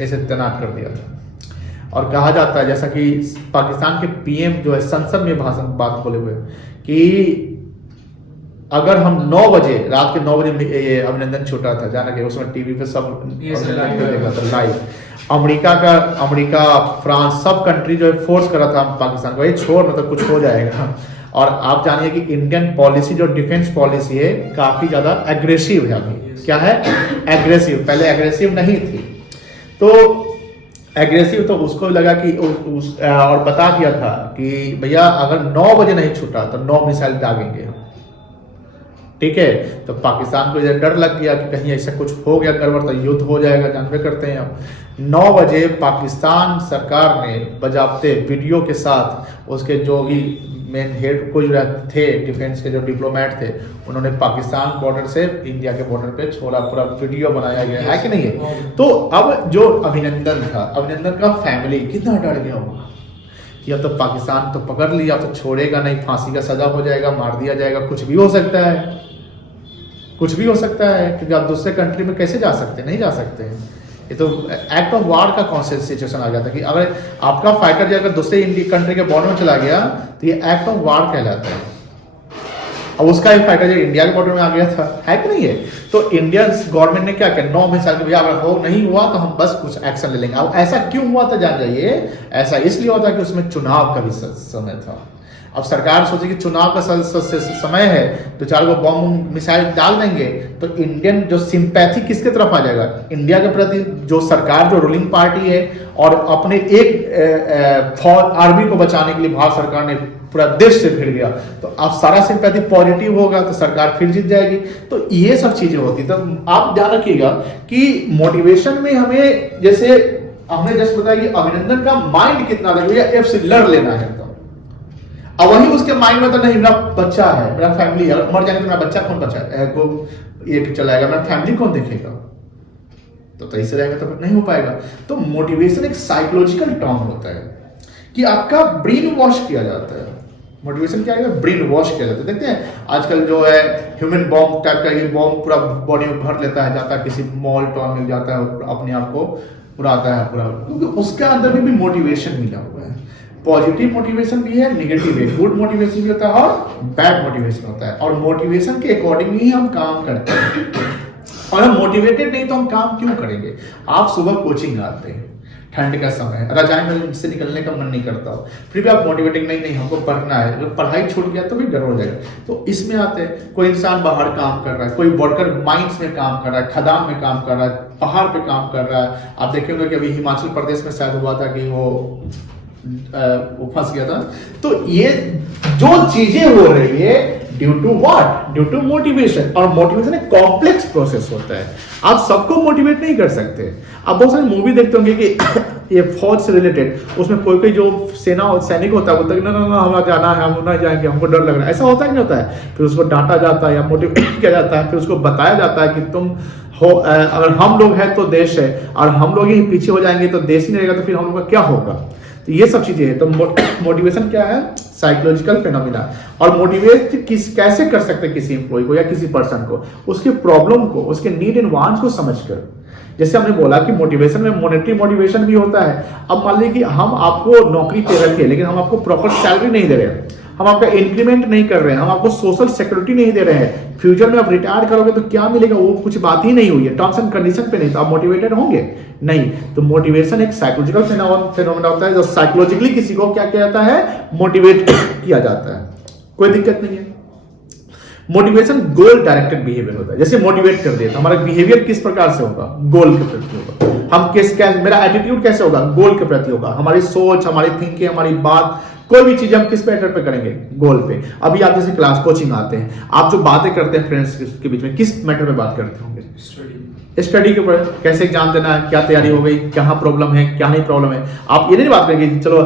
ऐसे तैनात कर दिया था। और कहा जाता है, जैसा कि पाकिस्तान के पीएम जो है संसद में बात बोले हुए कि अगर हम 9 बजे, रात के 9 बजे ये अभिनंदन छूटा था, जाना कि उसमें टीवी पे सब देखा था लाइव। अमेरिका, फ्रांस, सब कंट्री जो है फोर्स करा था पाकिस्तान को, ये छोड़ मतलब कुछ हो जाएगा। और आप जानिए कि इंडियन पॉलिसी जो डिफेंस पॉलिसी है काफी ज्यादा एग्रेसिव है। अभी क्या है? एग्रेसिव। पहले एग्रेसिव नहीं थी, तो एग्रेसिव तो उसको लगा कि और बता दिया था कि भैया अगर 9 बजे नहीं छूटा तो 9 मिसाइल दागेंगे हम। ठीक है, तो पाकिस्तान को इधर डर लग गया कि कहीं ऐसा कुछ हो गया गड़बड़ तो युद्ध हो जाएगा, जानते करते हैं हम। 9 बजे पाकिस्तान सरकार ने बजाबते वीडियो के साथ उसके जो भी मेन हेड कुछ थे डिफेंस के जो डिप्लोमेट थे, उन्होंने पाकिस्तान बॉर्डर से इंडिया के बॉर्डर पे छोड़ा, पूरा वीडियो बनाया गया है कि नहीं है। तो अब जो अभिनंदन था, अभिनंदन का फैमिली कितना डर गया होगा कि अब तो पाकिस्तान तो पकड़ लिया, तो छोड़ेगा नहीं, फांसी का सजा हो जाएगा, मार दिया जाएगा, कुछ भी हो सकता है, कुछ भी हो सकता है। क्योंकि आप दूसरे कंट्री में कैसे जा सकते हैं? नहीं जा सकते हैं। ये तो एक्ट ऑफ वार का कॉन्सेप्ट सिचुएशन आ जाता है कि अगर आपका फाइटर जो अगर दूसरे कंट्री के बॉर्डर में चला गया तो ये एक्ट ऑफ वार कहलाता है। अब उसका एक फाइटर जो इंडिया के बॉर्डर में आ गया था, है कि नहीं है? तो इंडियन गवर्नमेंट ने क्या किया? 9 मिसाइल के भैया अगर हो नहीं हुआ तो हम बस कुछ एक्शन ले लेंगे। अब ऐसा क्यों हुआ था जान जाइए। ऐसा इसलिए हुआ था कि उसमें चुनाव का भी समय था। अब सरकार सोचे कि चुनाव का समय है तो 4 को बॉम्ब मिसाइल डाल देंगे, तो इंडियन जो सिंपैथी किसके तरफ आ जाएगा? इंडिया के प्रति जो सरकार, जो रूलिंग पार्टी है, और अपने एक आर्मी को बचाने के लिए भारत सरकार ने पूरा देश से भिड़ गया, तो अब सारा सिंपैथी पॉजिटिव होगा तो सरकार फिर जीत जाएगी। तो ये सब चीजें होती। तो आप ध्यान रखिएगा कि मोटिवेशन में हमें जैसे हमने जस्ट बताया कि अभिनंदन का माइंड कितना था, भैया एफ से लड़ लेना है तो अब वही उसके माइंड में तो नहीं, मेरा बच्चा है, मेरा फैमिली है, मर जाएगा तो मेरा बच्चा कौन बचा को ये चलाएगा, मेरा फैमिली कौन देखेगा, तो ऐसे रहेगा तो नहीं हो पाएगा। तो मोटिवेशन एक साइकोलॉजिकल टर्म होता है कि आपका ब्रेन वॉश किया जाता है। मोटिवेशन क्या है, ब्रेन वॉश किया जाता है। देखते हैं आजकल जो है ह्यूमन बॉम्ब टाइप का ये बॉम्ब पूरा बॉडी में भर लेता है, जाता है किसी मॉल टाउन में जाता है, अपने आप को उड़ाता है पूरा, क्योंकि उसके अंदर में भी मोटिवेशन मिला हुआ है। पॉजिटिव मोटिवेशन भी है, नेगेटिव है, गुड मोटिवेशन भी होता है और बैड मोटिवेशन होता है, और मोटिवेशन के अकॉर्डिंग ही हम काम करते हैं। और हम मोटिवेटेड नहीं तो हम काम क्यों करेंगे। आप सुबह कोचिंग आते हैं, ठंड का समय है, रजाई में से निकलने का मन नहीं करता हो, फिर भी आप मोटिवेटेड नहीं हमको पढ़ना है, जब पढ़ाई छूट गया तो भी डर हो जाएगा। तो इसमें आते हैं, कोई इंसान बाहर काम कर रहा है, कोई वर्कर माइंस में काम कर रहा है, खदान में काम कर रहा है, पहाड़ पे काम कर रहा है। आप देखेंगे कि अभी हिमाचल प्रदेश में शायद हुआ था कि वो फंस गया था। तो ये जो चीजें हो रही है due to what, due to motivation. और मोटिवेशन एक कॉम्प्लेक्स प्रोसेस होता है, आप सबको मोटिवेट नहीं कर सकते। आप बहुत सारे मूवी देखते होंगे कि ये फौज से रिलेटेड, उसमें कोई कोई जो सेना सैनिक होता है बोलता है ना ना हमें जाना है, हम नहीं जाएंगे, हमको डर लग रहा है, ऐसा होता है नहीं होता है। फिर उसको डांटा जाता है या मोटिवेट किया जाता है, फिर उसको बताया जाता है कि तुम हो, अगर हम लोग हैं तो देश है, और हम लोग ही पीछे हो जाएंगे तो देश ही नहीं रहेगा, तो फिर हम लोग का क्या होगा। तो ये सब चीजें हैं। तो मोटिवेशन क्या है, साइकोलॉजिकल फेनोमेना। और मोटिवेट कैसे कर सकते हैं किसी एम्प्लॉय को या किसी पर्सन को, उसके प्रॉब्लम को, उसके नीड एंड वांट्स को समझकर। जैसे हमने बोला कि मोटिवेशन में मॉनेटरी मोटिवेशन भी होता है। अब मान लीजिए कि हम आपको नौकरी पे रखे, लेकिन हम आपको प्रॉपर सैलरी नहीं दे रहे हैं, हम आपका इंक्रीमेंट नहीं कर रहे हैं, हम आपको सोशल सिक्योरिटी नहीं दे रहे हैं, फ्यूचर में आप रिटायर करोगे तो क्या मिलेगा वो कुछ बात ही नहीं हुई है, टर्म्स एंड कंडीशन पे नहीं, तो आप मोटिवेटेड होंगे नहीं। तो मोटिवेशन एक साइकोलॉजिकल फेनोमेना होता है, जो साइकोलॉजिकली किसी को क्या किया जाता है, मोटिवेट किया जाता है। कोई दिक्कत नहीं है। मोटिवेशन गोल डायरेक्टेड बिहेवियर होता है। जैसे मोटिवेट कर दिया तो हमारा बिहेवियर किस प्रकार से होगा, गोल के प्रति होगा। हम मेरा एटीट्यूड कैसे होगा, गोल के प्रति होगा। हमारी सोच, हमारी थिंकिंग, हमारी बात, कोई भी चीज हम किस मैटर पे करेंगे, गोल पे। अभी आप जैसे क्लास कोचिंग आते हैं, आप जो बातें करते हैं फ्रेंड्स के बीच में, किस मैटर पे बात करते होंगे, स्टडी के ऊपर, कैसे एग्जाम देना है, क्या तैयारी हो गई, कहाँ प्रॉब्लम है, क्या नहीं प्रॉब्लम है। आप ये नहीं बात करेंगे चलो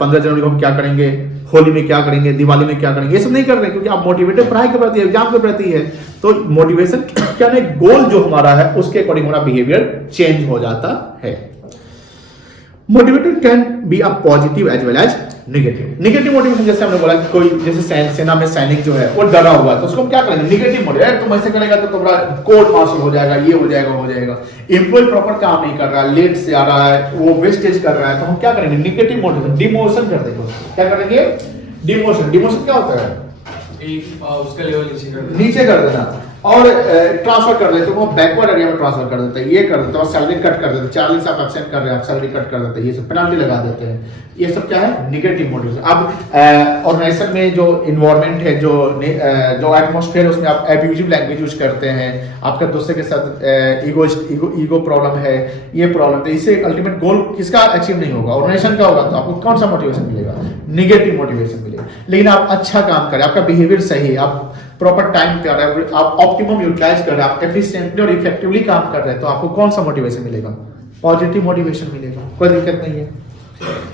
15 जनवरी को हम क्या करेंगे, होली में क्या करेंगे, दिवाली में क्या करेंगे, ये सब नहीं कर रहे, क्योंकि आप मोटिवेटेड पढ़ाई के प्रति, एग्जाम के प्रति है। तो मोटिवेशन क्या नहीं, गोल जो हमारा है उसके अकॉर्डिंग हमारा बिहेवियर चेंज हो जाता है। Motivated can be a positive as well as negative. Negative motivation जैसे हमने बोला कि कोई जैसे सेना में सैनिक जो है वो डरा हुआ है, तो उसको हम क्या करेंगे, नेगेटिव मोटिवेशन, तुम ऐसे करेगा तो तुम्हारा कोर्ट मार्शल हो जाएगा, ये हो जाएगा, हो जाएगा। एम्प्लॉय प्रॉपर काम नहीं कर रहा है, लेट से आ रहा है, वो वेस्टेज कर रहा है, तो हम क्या करेंगे, नेगेटिव मोटिवेशन, डिमोशन कर देंगे। क्या करेंगे, डिमोशन। डिमोशन क्या होता है, उसका लेवल नीचे कर देना, और ट्रांसफर कर देते हो, बैकवर्ड एरिया में ट्रांसफर कर देते हैं, ये कर देते हैं, और सैलरी कट कर देते हैं। 40 आप एब्सेंट कर रहे हैं, आप सैलरी कट कर देते हैं, ये सब पेनल्टी लगा देते हैं। ये सब क्या है, नेगेटिव मोटिवेशन। अब ऑर्गेनाइजेशन में जो इन्वायरमेंट है, जो एटमॉस्फेयर, उसमें आप एब्यूजिव लैंग्वेज यूज करते हैं, आपका दूसरे के साथ ईगो प्रॉब्लम है, ये प्रॉब्लम, तो इससे अल्टीमेट गोल किसका अचीव नहीं होगा, ऑर्गेनाइजेशन का होगा। तो आपको कौन सा मोटिवेशन मिलेगा, नेगेटिव मोटिवेशन मिलेगा। लेकिन आप अच्छा काम करें, आपका बिहेवियर सही है, आप प्रॉपर टाइम पे आ रहे हैं, आप ऑप्टिमम यूटिलाइज कर रहे हैं, आप एफिशिएंटली और इफेक्टिवली काम कर रहे हैं, तो आपको कौन सा मोटिवेशन मिलेगा, पॉजिटिव मोटिवेशन मिलेगा। कोई दिक्कत नहीं है।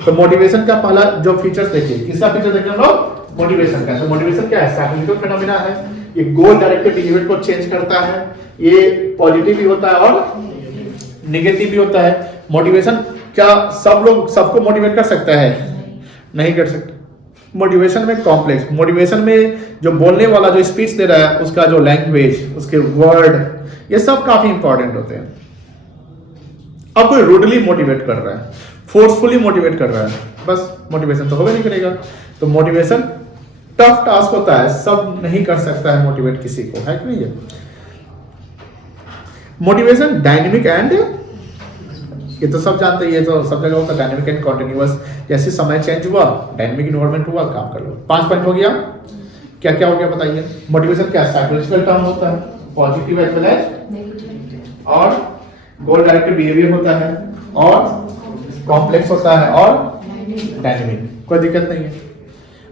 तो मोटिवेशन का पहला जो फीचर्स देखिए, किसका फीचर देखिए हम लोग, मोटिवेशन का। तो मोटिवेशन क्या है, साइकोलॉजिकल फेनोमेना है, ये गोल डायरेक्टेड बिहेवियर को चेंज करता है, ये पॉजिटिव भी होता है और नेगेटिव भी होता है। मोटिवेशन क्या सब लोग सबको मोटिवेट कर सकता है, नहीं कर सकते। मोटिवेशन में कॉम्प्लेक्स, मोटिवेशन में जो बोलने वाला जो स्पीच दे रहा है, उसका जो लैंग्वेज, उसके वर्ड, ये सब काफी इंपॉर्टेंट होते हैं। अब कोई रूडली मोटिवेट कर रहा है, फोर्सफुली मोटिवेट कर रहा है, बस मोटिवेशन तो होगा नहीं करेगा। तो मोटिवेशन टफ टास्क होता है, सब नहीं कर सकता है मोटिवेट किसी को, है कि नहीं है। मोटिवेशन डायनेमिक एंड, ये तो सब जानते हैं, ये तो सब जगह होता है, डायनेमिक एंड कॉन्टिन्यूअस। जैसे समय चेंज हुआ, डायनेमिक इन्वायरमेंट हुआ, काम कर लो। 5 पॉइंट हो गया। क्या क्या हो गया बताइए। मोटिवेशन क्या साइकोलॉजिकल टर्म होता है, पॉजिटिव एज वेल एज, और गोल डायरेक्टेड बिहेवियर होता है, और कॉम्प्लेक्स होता है, और डायनेमिक। कोई दिक्कत नहीं है।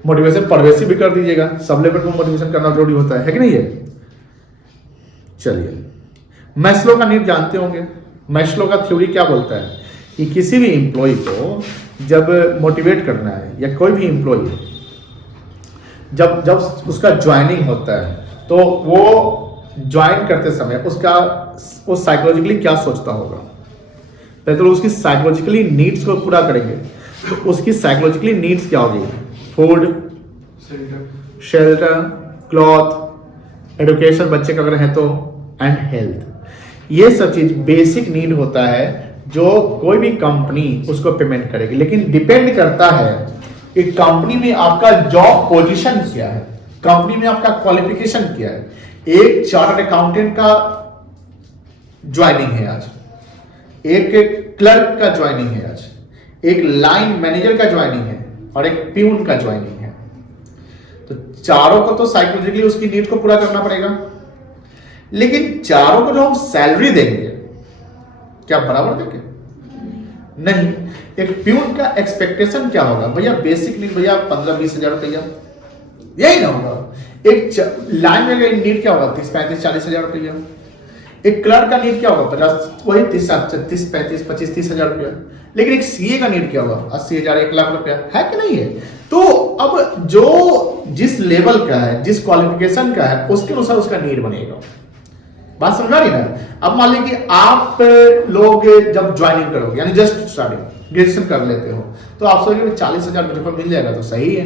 मोटिवेशन परवेसिव भी कर दीजिएगा, सब लेवल पर मोटिवेशन करना जरूरी होता है कि नहीं है। चलिए, मैस्लो का नीड जानते होंगे। मैस्लो का थ्योरी क्या बोलता है कि किसी भी एम्प्लॉय को जब मोटिवेट करना है या कोई भी एम्प्लॉय जब जब उसका ज्वाइनिंग होता है तो वो ज्वाइन करते समय वो साइकोलॉजिकली क्या सोचता होगा। पहले तो उसकी साइकोलॉजिकली नीड्स को पूरा करेंगे, तो उसकी साइकोलॉजिकली नीड्स क्या होगी? फूड, शेल्टर, क्लॉथ, एडुकेशन बच्चे का अगर है तो, एंड हेल्थ। ये सब चीज बेसिक नीड होता है जो कोई भी कंपनी उसको पेमेंट करेगी, लेकिन डिपेंड करता है कि कंपनी में आपका जॉब पोजीशन क्या है, कंपनी में आपका क्वालिफिकेशन क्या है। एक चार्टर्ड अकाउंटेंट का ज्वाइनिंग है आज, एक क्लर्क का ज्वाइनिंग है आज, एक लाइन मैनेजर का ज्वाइनिंग है और एक प्यून का ज्वाइनिंग है। तो चारों को तो साइकोलॉजिकली उसकी नीड को पूरा करना पड़ेगा, लेकिन चारों को जो हम सैलरी देंगे क्या बराबर देंगे? नहीं। एक प्यून का एक्सपेक्टेशन क्या होगा? भैया बेसिक नीड भैया 15-20 हजार रुपया, यही ना होगा। एक लाइन में नीड क्या होगा? 30-35-40 हजार रुपया। एक क्लर्क का नीड क्या होगा? 50, वही 30-35-30 हजार रुपया। लेकिन एक सीए का नीड क्या होगा? 80 हजार, 1 लाख रुपया, है कि नहीं है? तो अब जो जिस लेवल का है, जिस क्वालिफिकेशन का है, उसके अनुसार उसका नीड बनेगा। बात समझा रही ना? अब मान लीजिए कि आप लोग जब ज्वाइनिंग करोगे, यानी जस्ट स्टार्टिंग ग्रेजुएशन कर लेते हो, तो आप सोचोगे 40 हजार मेरे को मिल जाएगा तो सही है,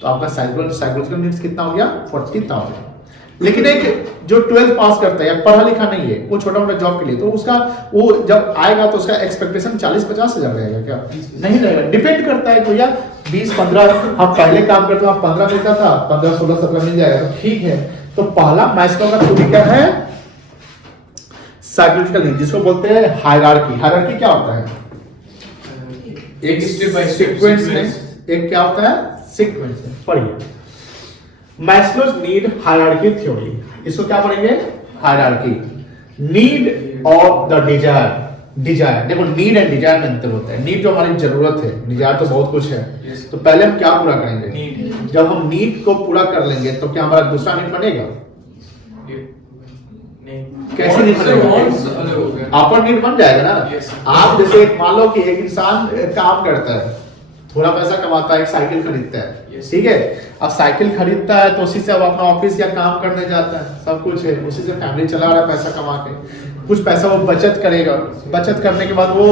तो आपका साइकोलॉजिकल नीड्स कितना हो गया? 40,000। लेकिन एक जो 12th पास करता है या पढ़ा लिखा नहीं है, वो छोटा मोटा जॉब के लिए, तो उसका वो जब आएगा तो उसका एक्सपेक्टेशन 40-50 हजार रहेगा क्या? नहीं रहेगा। डिपेंड करता है भैया 20-15 हम पहले काम करते हैं, 15 मिलता था, 15-16-17 मिल जाएगा तो ठीक है। तो पहला मैस्लो का थ्योरी क्या है? साइकोलॉजिकल नीड, जिसको बोलते हैं हायरार्की। हायरार्की क्या होता है? एक स्टेप बाय सीक्वेंस में, एक क्या होता है? सीक्वेंस में। पढ़िए मैस्लोज नीड हायरार्की थ्योरी, इसको क्या पढ़ेंगे? हायरार्की। नीड और द डिजायर। डिजायर, देखो नीड एंड डिजायर में अंतर होता है। नीड जो हमारी जरूरत है, डिजायर तो बहुत कुछ है। तो पहले हम क्या पूरा करेंगे? नीड। जब हम नीड को पूरा कर लेंगे तो क्या हमारा दूसरा नीड बनेगा? कैसे नहीं बनेगा? अपर नीड बन जाएगा ना। आप जैसे मान लो कि एक इंसान काम करता है, थोड़ा पैसा कमाता है, एक साइकिल खरीदता है, ठीक है। अब साइकिल खरीदता है तो उसी से अब अपना ऑफिस या काम करने जाता है, सब कुछ है, उसी से फैमिली चला रहा है पैसा कमा के। कुछ पैसा वो बचत करेगा, बचत करने के बाद वो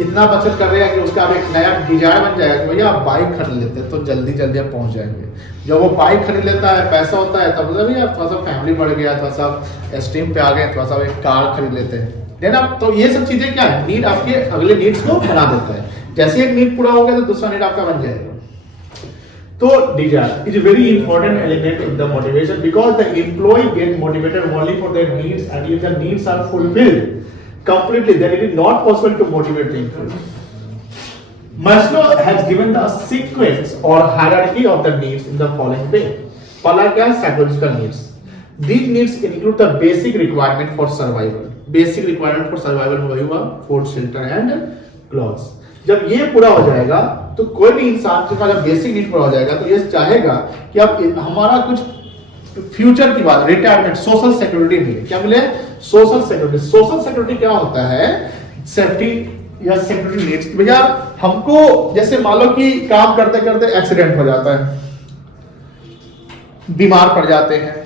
इतना बचत कर रहा है कि उसका अब एक नया डिजायर बन जाएगा कि भैया आप बाइक खरीद लेते हैं तो जल्दी जल्दी आप पहुंच जाएंगे। जब वो बाइक खरीद लेता है, पैसा होता है, तब भैया थोड़ा सा फैमिली बढ़ गया, थोड़ा सा एस्टीम पे आ गए, थोड़ा सा एक कार खरीद लेते हैं। देना तो ये सब चीजें क्या है? नीड आपके अगले नीड्स को बना देता है। जैसे एक नीड पूरा हो गया तो दूसरा नीड आपका बन जाएगा। तो desire is very important element in the motivation because the employ get motivated only for their needs and if the needs are fulfilled completely then it is not possible to motivate the employee. Maslow has given the sequence or hierarchy of the needs in the following way. पहला क्या है? psychological needs. These needs include the basic requirement for survival. Basic requirement for survival वही हुआ food, shelter and clothes. जब ये पूरा हो जाएगा तो कोई भी इंसान का जब बेसिक नीड पूरा हो जाएगा तो ये चाहेगा कि अब हमारा कुछ फ्यूचर की बात, रिटायरमेंट, सोशल सिक्योरिटी मिले। क्या मिले? Social security. सोशल सिक्योरिटी क्या होता है? सेफ्टी या सिक्योरिटी नीड्स। भैया हमको जैसे मान लो कि काम करते करते एक्सीडेंट हो जाता है, बीमार पड़ जाते हैं,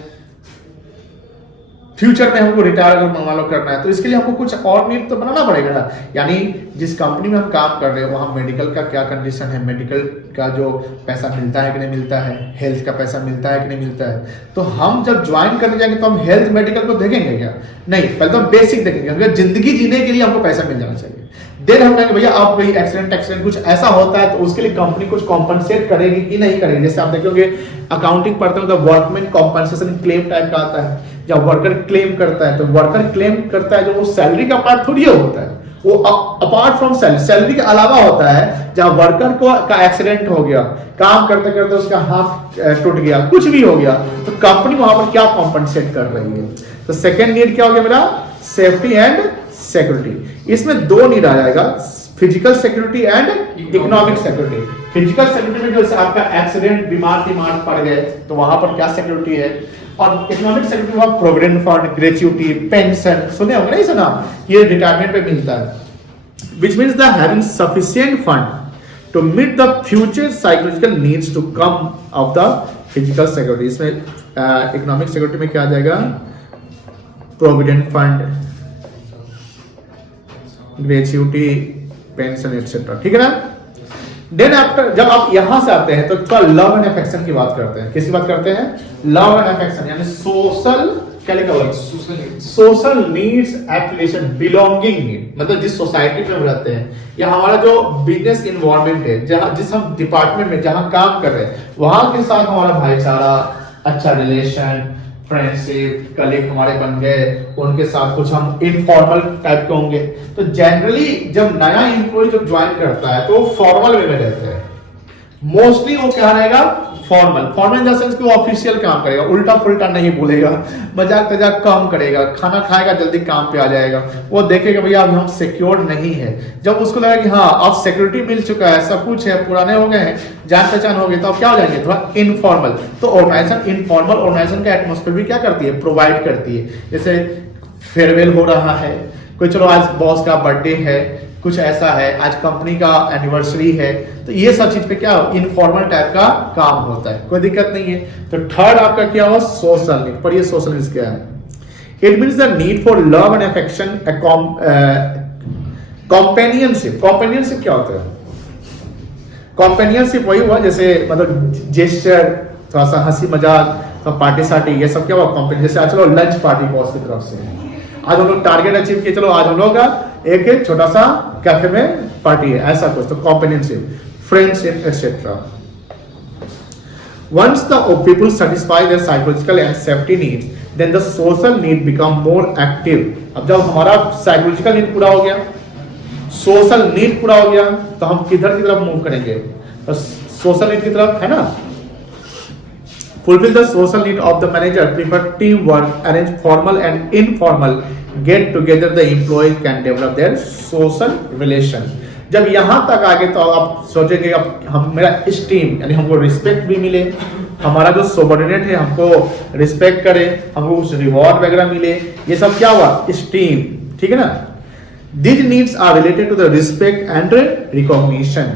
फ्यूचर में हमको रिटायर मान लो करना है, तो इसके लिए हमको कुछ और नीड तो बनाना पड़ेगा ना। यानी जिस कंपनी में हम काम कर रहे हैं वहां मेडिकल का क्या कंडीशन है, मेडिकल का जो पैसा मिलता है कि नहीं मिलता है, हेल्थ का पैसा मिलता है कि नहीं मिलता है। तो हम जब ज्वाइन करने जाएंगे तो हम हेल्थ मेडिकल को देखेंगे क्या? नहीं, पहले तो हम बेसिक देखेंगे। जिंदगी जीने के लिए हमको पैसा मिल जाना चाहिए। देन हम कहेंगे भैया आप कोई एक्सीडेंट कुछ ऐसा होता है तो उसके लिए कंपनी कुछ कॉम्पनसेट करेगी कि नहीं करेगी। जैसे आप देखोगे अकाउंटिंग पढ़ते हो तो वर्कमैन कॉम्पनसेशन क्लेम टाइप का आता है। जब वर्कर क्लेम करता है तो वर्कर क्लेम करता है जो वो सैलरी का पार्ट थोड़ी होता है, वो अपार्ट फ्रॉम सैलरी के अलावा होता है। जब वर्कर को का एक्सीडेंट हो गया, काम करते करते उसका हाथ टूट गया, कुछ भी हो गया, तो कंपनी वहां पर क्या कॉम्पनसेट कर रही है? तो सेकेंड नीड क्या हो गया मेरा? Safety and security. इसमें दो नीड आ जाएगा, physical security and economic security. Physical security में जैसे आपका एक्सीडेंट, बीमार पड़ गए तो वहां पर क्या सिक्योरिटी है, और इकोनॉमिक सिक्योरिटी में प्रोविडेंट फंड, ग्रेच्युटी, पेंशन सुने होंगे, नहीं सुना? ये रिटायरमेंट पे मिलता है। which means the having sufficient fund to meet the future psychological needs to come of the physical security. इसमें इकोनॉमिक सिक्योरिटी में क्या आ जाएगा? Provident fund, gratuity, pension etcetera, ठीक है ना? देन आफ्टर जब आप यहां से आते हैं तो थोड़ा लव एंड अफेक्शन की बात करते हैं. किसकी बात करते हैं? लव एंड अफेक्शन, यानी सोशल, क्या लिखा हुआ? Social needs, application, belonging need, मतलब जिस सोसाइटी में हम रहते हैं या हमारा जो बिजनेस इन्वायरमेंट है, जहां जिस हम डिपार्टमेंट में जहां काम कर रहे हैं, वहां के साथ हमारा भाईचारा, अच्छा रिलेशन, फ्रेंडशिप, कलीग हमारे बन गए, उनके साथ कुछ हम इनफॉर्मल टाइप के होंगे. तो जनरली जब नया एम्प्लॉय जब ज्वाइन करता है तो फॉर्मल वे में रहते हैं. मोस्टली वो क्या रहेगा? फॉर्मल इन द सेंस कि वो ऑफिशियल काम करेगा, उल्टा पुल्टा नहीं बोलेगा, मजाक तजाक कम करेगा, खाना खाएगा, जल्दी काम पे आ जाएगा. वो देखेगा भैया अभी हम सिक्योर नहीं है. जब उसको लगा कि हाँ अब सिक्योरिटी मिल चुका है, सब कुछ है, पुराने हो गए हैं, जान पहचान हो गई, तो अब क्या हो जाएंगे? थोड़ा इनफॉर्मल. तो ऑर्गेनाइजेशन, इनफॉर्मल ऑर्गेनाइजेशन का एटमोस्फेयर भी क्या करती है? प्रोवाइड करती है. जैसे फेयरवेल हो रहा है, कोई चलो आज बॉस का बर्थडे है, कुछ ऐसा है, आज कंपनी का एनिवर्सरी है, तो ये सब चीज पे क्या इनफॉर्मल टाइप का काम होता है, कोई दिक्कत नहीं है. तो थर्ड आपका क्या हुआ? Social need. पर ये सोशल नीड्स क्या है? It means the need for love and affection, companionship. Companionship क्या होता है? कंपेनियनशिप वही हुआ जैसे मतलब जेस्चर, थोड़ा सा हंसी मजाक, थोड़ा पार्टी सार्टी, ये सब क्या हुआ? कंपेनी. जैसे आज चलो लंच पार्टी बॉस की तरफ से, आज हम लोग टारगेट अचीव किए, चलो आज हम लोग का एक छोटा सा कैफे में पार्टी है, ऐसा कुछ. तो companionship, friendship etcetera. Once the people satisfy their psychological and safety needs, then the social need become more active. अब जब हमारा साइकोलॉजिकल नीड पूरा हो गया, सोशल नीड पूरा हो गया, तो हम किधर की तरफ मूव करेंगे? तो सोशल नीड की तरफ, है ना? Fulfill the social need of the manager, prefer teamwork, arrange formal and informal get together. The employee can develop their social relation. जब यहां तक आगे तो आप सोचेंगे अब हम मेरा स्टीम, यानी हमको रिस्पेक्ट भी मिले, हमारा जो सबऑर्डिनेट है हमको रिस्पेक्ट करे, हमको कुछ रिवॉर्ड वगैरह मिले, ये सब क्या हुआ? स्टीम, ठीक है ना? These needs are related to the respect and recognition.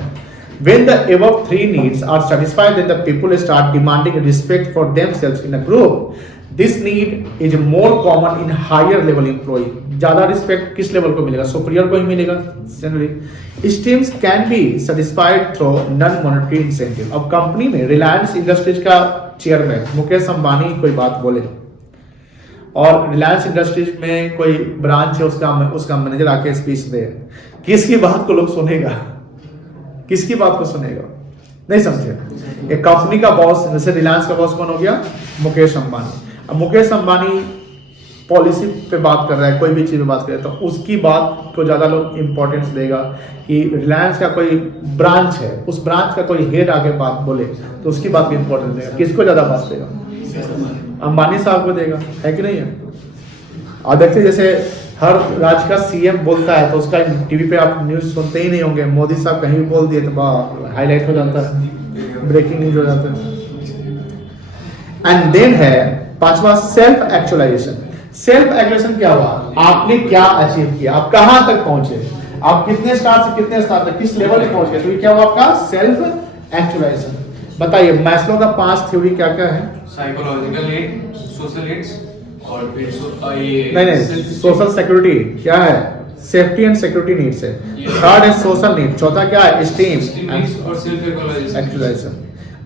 When the above three needs are satisfied, then the people start demanding respect for themselves in a group. This need is more common in higher level employee. ज्यादा respect किस level को मिलेगा? Superior को ही मिलेगा generally. Esteems can be satisfied through non-monetary incentive. अब company में Reliance industries का chairman Mukesh Ambani कोई बात बोले और रिलायंस इंडस्ट्रीज में कोई ब्रांच है, उसका मैनेजर आके स्पीच दे, किसकी बात को लोग सुनेगा? किसकी बात को सुनेगा? नहीं समझे? एक कंपनी का बॉस, जैसे रिलायंस का बॉस कौन हो गया? मुकेश अंबानी. अब मुकेश अंबानी पॉलिसी पे बात कर रहा है, कोई भी चीज पे बात कर रहा है, तो उसकी बात को ज्यादा लोग इंपॉर्टेंस देगा. कि रिलायंस का कोई ब्रांच है, उस ब्रांच का कोई हेड आके बात बोले तो उसकी बात को इंपॉर्टेंस देगा. किसको ज्यादा बात देगा? अंबानी साहब को देगा, है कि नहीं है? और देखिए जैसे हर राज्य का सीएम बोलता है तो उसका टीवी पे आप न्यूज सुनते ही नहीं होंगे. मोदी साहब कहीं भी बोल दिए तो हाईलाइट हो जाता है, ब्रेकिंग न्यूज हो जाता है. एंड देन है पांचवा सेल्फ एक्चुअलाइजेशन. सेल्फ एक्चुअलाइजेशन क्या हुआ? आपने क्या अचीव किया, आप कहां तक पहुंचे, आप कितने स्टार से कितने स्टार तक, किस लेवल पे पहुंच गए, तो ये क्या हुआ आपका सेल्फ एक्चुअलाइजेशन. बताइए मैस्लो का 5 थ्योरी क्या क्या है? साइकोलॉजिकल नीड, सोशल नीड्स और फिर ये नहीं सोशल सिक्योरिटी क्या है? सेफ्टी एंड सिक्योरिटी नीड्स है. थर्ड है सोशल नीड. चौथा क्या है? स्टीम और सेल्फ एक्चुअलाइजेशन.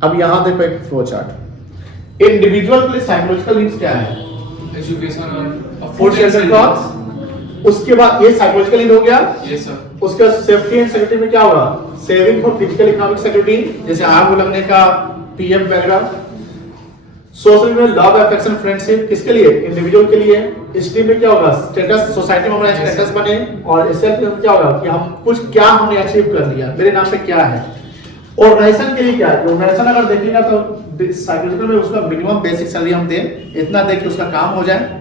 अब यहां देखो एक फ्लो चार्ट. इंडिविजुअल के लिए साइकोलॉजिकल नीड्स क्या है? एजुकेशन और फूड शेल्टर क्लॉथ्स. उसके बाद ये साइकोलॉजिकल नीड हो गया. Yes sir. उसका सेफ्टी एंड सिक्योरिटी में क्या होगा? Saving for physical economic security, जैसे आग लगने का पीएम वगैरह. सोशल में लव अफेक्शन फ्रेंडशिप किसके लिए? इंडिविजुअल के लिए. स्टीम में क्या होगा? स्टेटस, सोसाइटी में हमारा स्टेटस बने. और सेल्फ में क्या होगा कि हम कुछ क्या हमने अचीव कर लिया, मेरे नाम पे क्या है. ऑर्गेनाइजेशन के लिए क्या है? ऑर्गेनाइजेशन अगर देखेंगे तो साइकोलॉजिकल में उसका मिनिमम बेसिक सैलरी हम दें, इतना दे कि उसका काम हो जाए.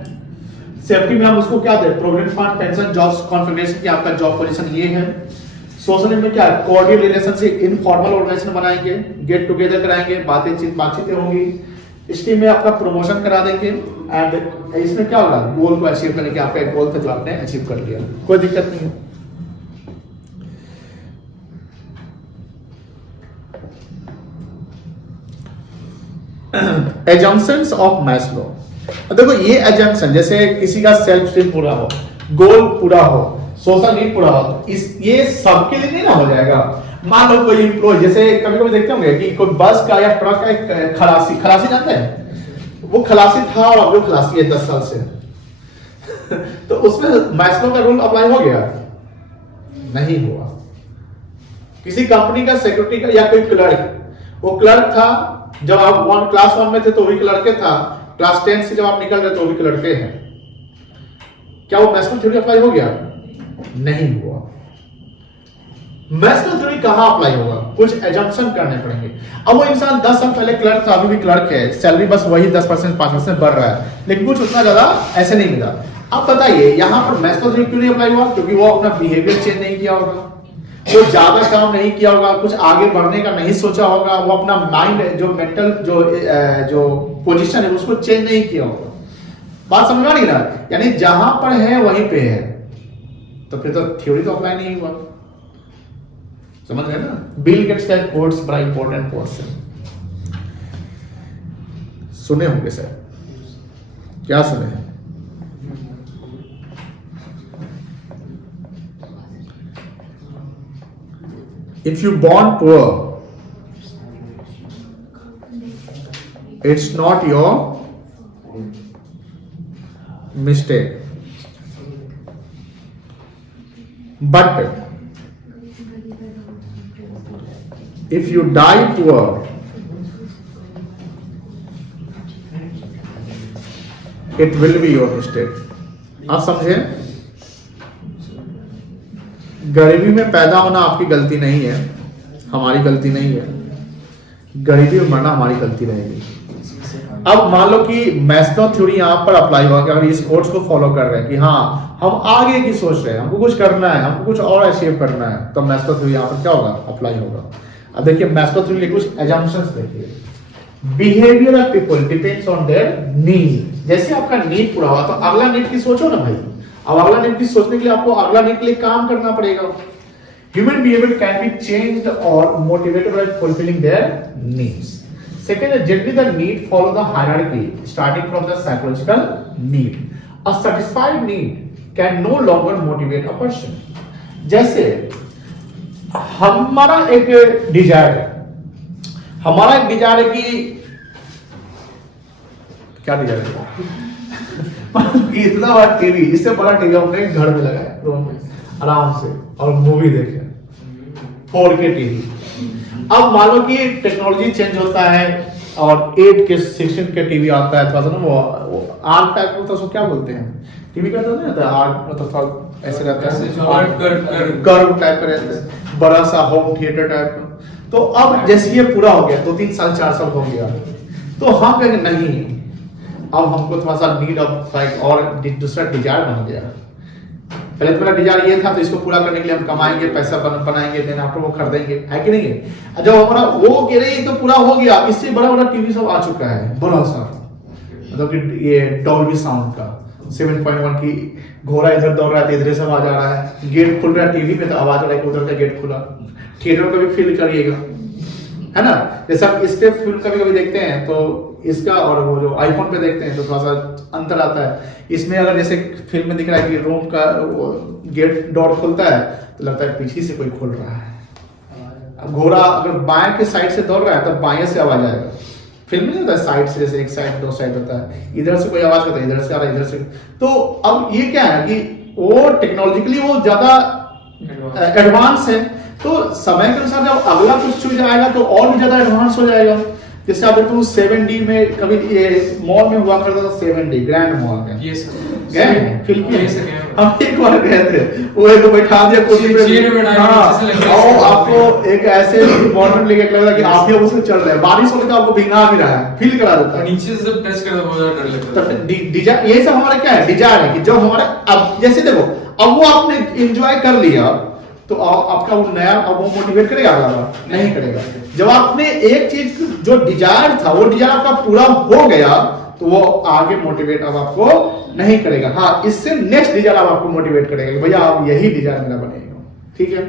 सेफ्टी में हम उसको क्या दें? Provident fund, pension, jobs configuration की आपका जॉब पोजीशन ये है. सोशल में क्या है? कोऑर्डिनेट रिलेशनशिप, इनफॉर्मल ऑर्गेनाइजेशन बनाएंगे, गेट टुगेदर कराएंगे, बातचीतें होंगी. स्टीम में आपका प्रमोशन करा देंगे. एंड इसमें क्या होगा? गोल को अचीव करने के आपका एक गोल था जो आपने अचीव कर लिया, कोई दिक्कत नहीं है. Assumptions of Maslow. देखो ये एजम्पशन, जैसे किसी का सेल्फ स्टीम पूरा हो, गोल पूरा हो, सोशल नीड पूरा हो, इस ये सबके लिए नहीं ना हो जाएगा। मान लो कोई एम्प्लॉय, जैसे कभी कभी देखते होंगे कि कोई बस का या ट्रक का एक खलासी जानते हैं, वो खलासी था और अब वो खलासी है 10 साल से तो उसमें मैस्लो का रूल अप्लाई हो गया? नहीं हुआ। किसी कंपनी का सिक्योरिटी का या कोई क्लर्क, वो क्लर्क था जब आप क्लास 1 में थे तो वही क्लर्क था, क्लास 10 से जब आप निकल रहे तो वही क्लर्क हैं। क्या वो मैस्लो थ्योरी अप्लाई हो गया? नहीं हुआ। मैस्लो थ्योरी कहां अप्लाई होगा? कुछ एजम्पशन करने पड़ेंगे। अब वो इंसान 10 साल पहले क्लर्क था, अभी भी क्लर्क है, सैलरी बस वही 10% 5% बढ़ रहा है, लेकिन कुछ उतना ज्यादा ऐसे नहीं मिला। अब बताइए यहां पर मैस्लो थ्योरी क्यों नहीं अप्लाई हुआ? क्योंकि वो अपना बिहेवियर चेंज नहीं किया होगा, वो ज्यादा काम नहीं किया होगा, कुछ आगे बढ़ने का नहीं सोचा होगा, वो अपना माइंड जो मेंटल जो पोजीशन है उसको चेंज नहीं किया होगा। बात समझ में आ रही ना? यानी जहां पर है वहीं पे है, तो फिर तो थ्योरी तो अप्लाई नहीं हुआ। समझ गए ना? बिल गेट्स का कोट्स बड़ा इंपॉर्टेंट कोट्स है, सुने होंगे सर। क्या सुने हैं? If you born poor, it's not your mistake. But if you die poor, it will be your mistake. आप समझे? गरीबी में पैदा होना आपकी गलती नहीं है, हमारी गलती नहीं है। गरीबी में मरना हमारी गलती रहेगी। अब मान लो कि मैस्लो थ्योरी यहां पर अप्लाई हुआ कि अगर इस कोर्स को फॉलो कर रहे हैं कि हाँ हम आगे की सोच रहे हैं, हमको कुछ करना है, हमको कुछ और अचीव करना है, तो मैस्लो थ्योरी यहां पर क्या होगा? अप्लाई होगा। अब देखिए मैस्लो थ्योरी के कुछ एजम्पशंस देखिए। Behaviour of people depends on their need. जैसे आपका नीड पूरा हुआ तो अगला नीड की सोचो ना भाई। अब अगला नीड की सोचने के लिए आपको अगला नीड के लिए काम करना पड़ेगा। Human behaviour can be changed और motivated by fulfilling their needs. Second है generally the need follow the hierarchy starting from the psychological need. A satisfied need can no longer motivate a person. जैसे हमारा एक Dzire है, हमारा एक Dzire है कि क्या डिजायर है? इतना बड़ा टीवी, इससे बड़ा टीवी अपने घर में लगाया रूम में आराम से और मूवी देखे 4K टीवी। अब मान लो कि टेक्नोलॉजी चेंज होता है और 8K 16 के टीवी आता है, थोड़ा सा ना वो आर्ट टाइप का, उसको क्या बोलते हैं? टीवी का तो नहीं होता आर्ट, मतलब थोड़ा ऐसे रहता है, कर्व टाइप का रहता है, बड़ा सा होम थिएटर टाइप का। तो अब जैसे ये पूरा हो गया, 2-3 साल 4 साल हो गया, तो हम कहेंगे नहीं अब हमको थोड़ा सा नीड ऑफ लाइक और दूसरा डिजायर बन गया। पहले तो मेरा डिजायर ये था, तो इसको पूरा करने के लिए हम कमाएंगे, पैसा बनाएंगे, देन आफ्टर वो खरीदेंगे, है कि नहीं है? जब हमारा वो कह रही तो पूरा हो गया, इससे बड़ा बड़ा टीवी सब आ चुका है, बड़ा सा, मतलब कि ये डॉल्बी साउंड का 7.1 की घोड़ा इधर दौड़ रहा है, इधर से आवाज आ रहा है, गेट खुल रहा है टीवी में तो आवाज आ रहा है, उधर का गेट खुला। थिएटर का भी फील करिएगा, है ना? जैसे आप इस पे फिल्म कभी कभी देखते हैं तो इसका और वो जो आईफोन पे देखते हैं तो थोड़ा सा अंतर आता है। इसमें अगर जैसे फिल्म में दिख रहा है कि रूम का गेट डोर खुलता है तो लगता है पीछे से कोई खोल रहा है। अब घोड़ा अगर बाएं के साइड से दौड़ रहा है तो बाएं से आवाज आएगा। फिल्म में नहीं होता है साइड से, जैसे एक साइड दो साइड होता है, इधर से कोई आवाज करता है, इधर से आ रहा है, इधर से। तो अब ये क्या है कि वो टेक्नोलॉजिकली वो ज्यादा एडवांस है, तो समय के अनुसार जब अगला कुछ चीज आएगा तो और भी ज्यादा एडवांस हो जाएगा। जैसे आप देखो 7D में कभी ये मॉल में हुआ करता था, 7D ग्रैंड मॉल में गए फिल्म में, हम एक बार गए थे, वो एक बैठा दिया कुर्सी पे, और आपको एक ऐसे मॉडल लेके लग रहा कि आप ही उसमें चल रहे हैं, बारिश होने का आपको भिंगा भी रहा है, फील करा देता है, नीचे से जब टच करता बहुत ज्यादा डर लगता है। डिजायर ये सब हमारा क्या है? डिजायर है कि जब हमारा अब जैसे देखो अब वो आपने एंजॉय कर लिया तो आपका वो नया अब वो मोटिवेट करेगा अगला? नहीं करेगा। जब आपने एक चीज जो डिजायर था वो डिजायर आपका पूरा हो गया तो वो आगे मोटिवेट अब आपको नहीं करेगा। हाँ, इससे नेक्स्ट डिजायर अब आपको मोटिवेट करेगा कि भैया आप यही डिजायर मेरा बनेगा। ठीक है।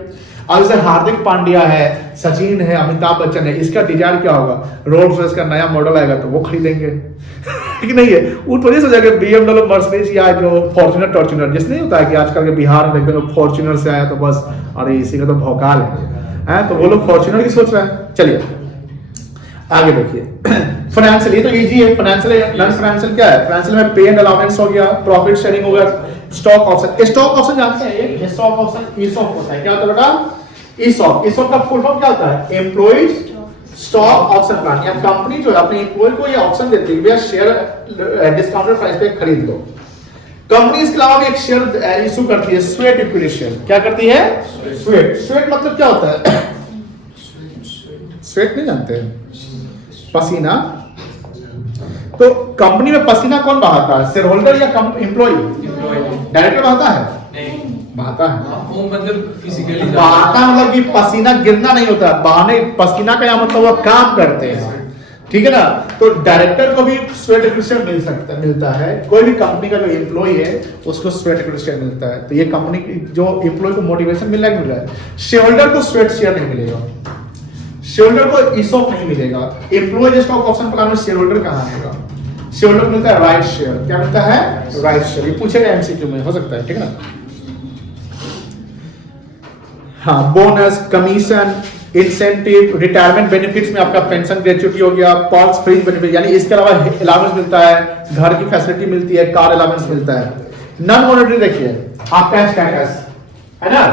अब जैसे हार्दिक पांड्या है, सचिन है, अमिताभ बच्चन है, इसका डिजायर क्या होगा, रोल्स रॉयस का नया मॉडल आएगा तो वो खरीदेंगे कि नहीं है, वो थोड़ी सा जगह BMW मर्सिडीज या जो फॉर्च्यूनर टॉर्च्यूनर, जैसे नहीं होता है कि आजकल के बिहार में देखते हैं फॉर्च्यूनर से आया तो बस अरे इसी का तो भौकाल है, तो वो लोग फॉर्च्यूनर की सोच रहे हैं। चलिए आगे देखिए फाइनेंशियल, ये तो इजी है। फाइनेंशियल नॉन फाइनेंशियल क्या है, फाइनेंशियल में पे एंड अलाउंस हो गया, प्रॉफिट शेयरिंग हो गया, स्टॉक ऑप्शन। स्टॉक ऑप्शन जानते हैं, ये स्टॉक ऑप्शन ईसॉप होता है। क्या होता है बेटा, ईसॉप। ईसॉप का फुल फॉर्म क्या होता है, एम्प्लॉइज स्टॉक ऑप्शन प्लान। या कंपनी जो है अपने एम्प्लॉय को ये ऑप्शन देती है भैया शेयर डिस्काउंटेड प्राइस पे खरीद लो। कंपनी इसके अलावा भी एक शेयर इशू करती है, स्वेट इक्विटी शेयर। क्या करती है, स्वेट। स्वेट मतलब क्या होता है, स्वेट नहीं जानते हैं, पसीना। तो कंपनी में पसीना कौन बहाता है, शेयर होल्डर या एम्प्लॉय? डायरेक्टर बहाता है, बहाता है। वो मतलब फिजिकली बहाता मतलब कि पसीना गिरना नहीं होता, बहाने पसीना का यहाँ मतलब वो काम करते हैं, ठीक है ना। तो डायरेक्टर को भी स्वेट इक्विटी मिलता है। कोई भी कंपनी का जो एम्प्लॉय है उसको स्वेट इक्विटी मिलता है। तो ये कंपनी जो एम्प्लॉय को मोटिवेशन मिल रहा है। शेयर होल्डर को स्वेट शेयर नहीं मिलेगा, शेयर होल्डर को ईसॉप नहीं मिलेगा। एम्प्लॉय स्टॉक ऑप्शन प्लान में शेयर होल्डर कहां आएगा, शेयर होल्डर को मिलता है राइट शेयर। क्या मिलता है, राइट शेयर। ये पूछेगा एमसीक्यू में, हो सकता है, ठीक है ना। हाँ, bonus, commission, incentive, retirement benefits में आपका पेंशन ग्रेच्युटी हो गया, पॉल्स फ्री बेनिफिट यानी इसके अलावा अलाउंस मिलता है, घर की फैसिलिटी मिलती है, कार अलाउंस मिलता है। नॉन मॉनेटरी देखिए आपका स्टेटस है ना,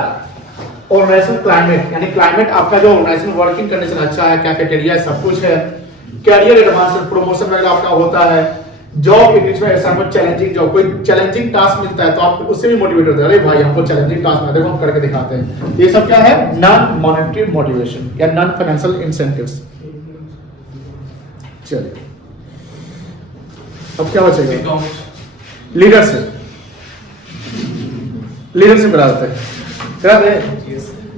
ऑर्गेनाइजेशन क्लाइमेट यानी क्लाइमेट आपका जो ऑर्गेनाइजेशन वर्किंग कंडीशन अच्छा है, कैफेटेरिया सब कुछ है, कैरियर एडवांसमेंट प्रमोशन वगैरह आपका होता है, जॉब इट में ऐसा कुछ चैलेंजिंग जॉब, कोई चैलेंजिंग टास्क मिलता है तो आप उससे भी मोटिवेट होते हैं, अरे भाई हमको चैलेंजिंग टास्क मिलता है, देखो हम करके दिखाते हैं। ये सब क्या है, नॉन मॉनेटरी मोटिवेशन या नॉन फाइनेंशियल इंसेंटिव्स। चलिए अब क्या बचेगा, लीडरशिप। लीडरशिप कराते हैं,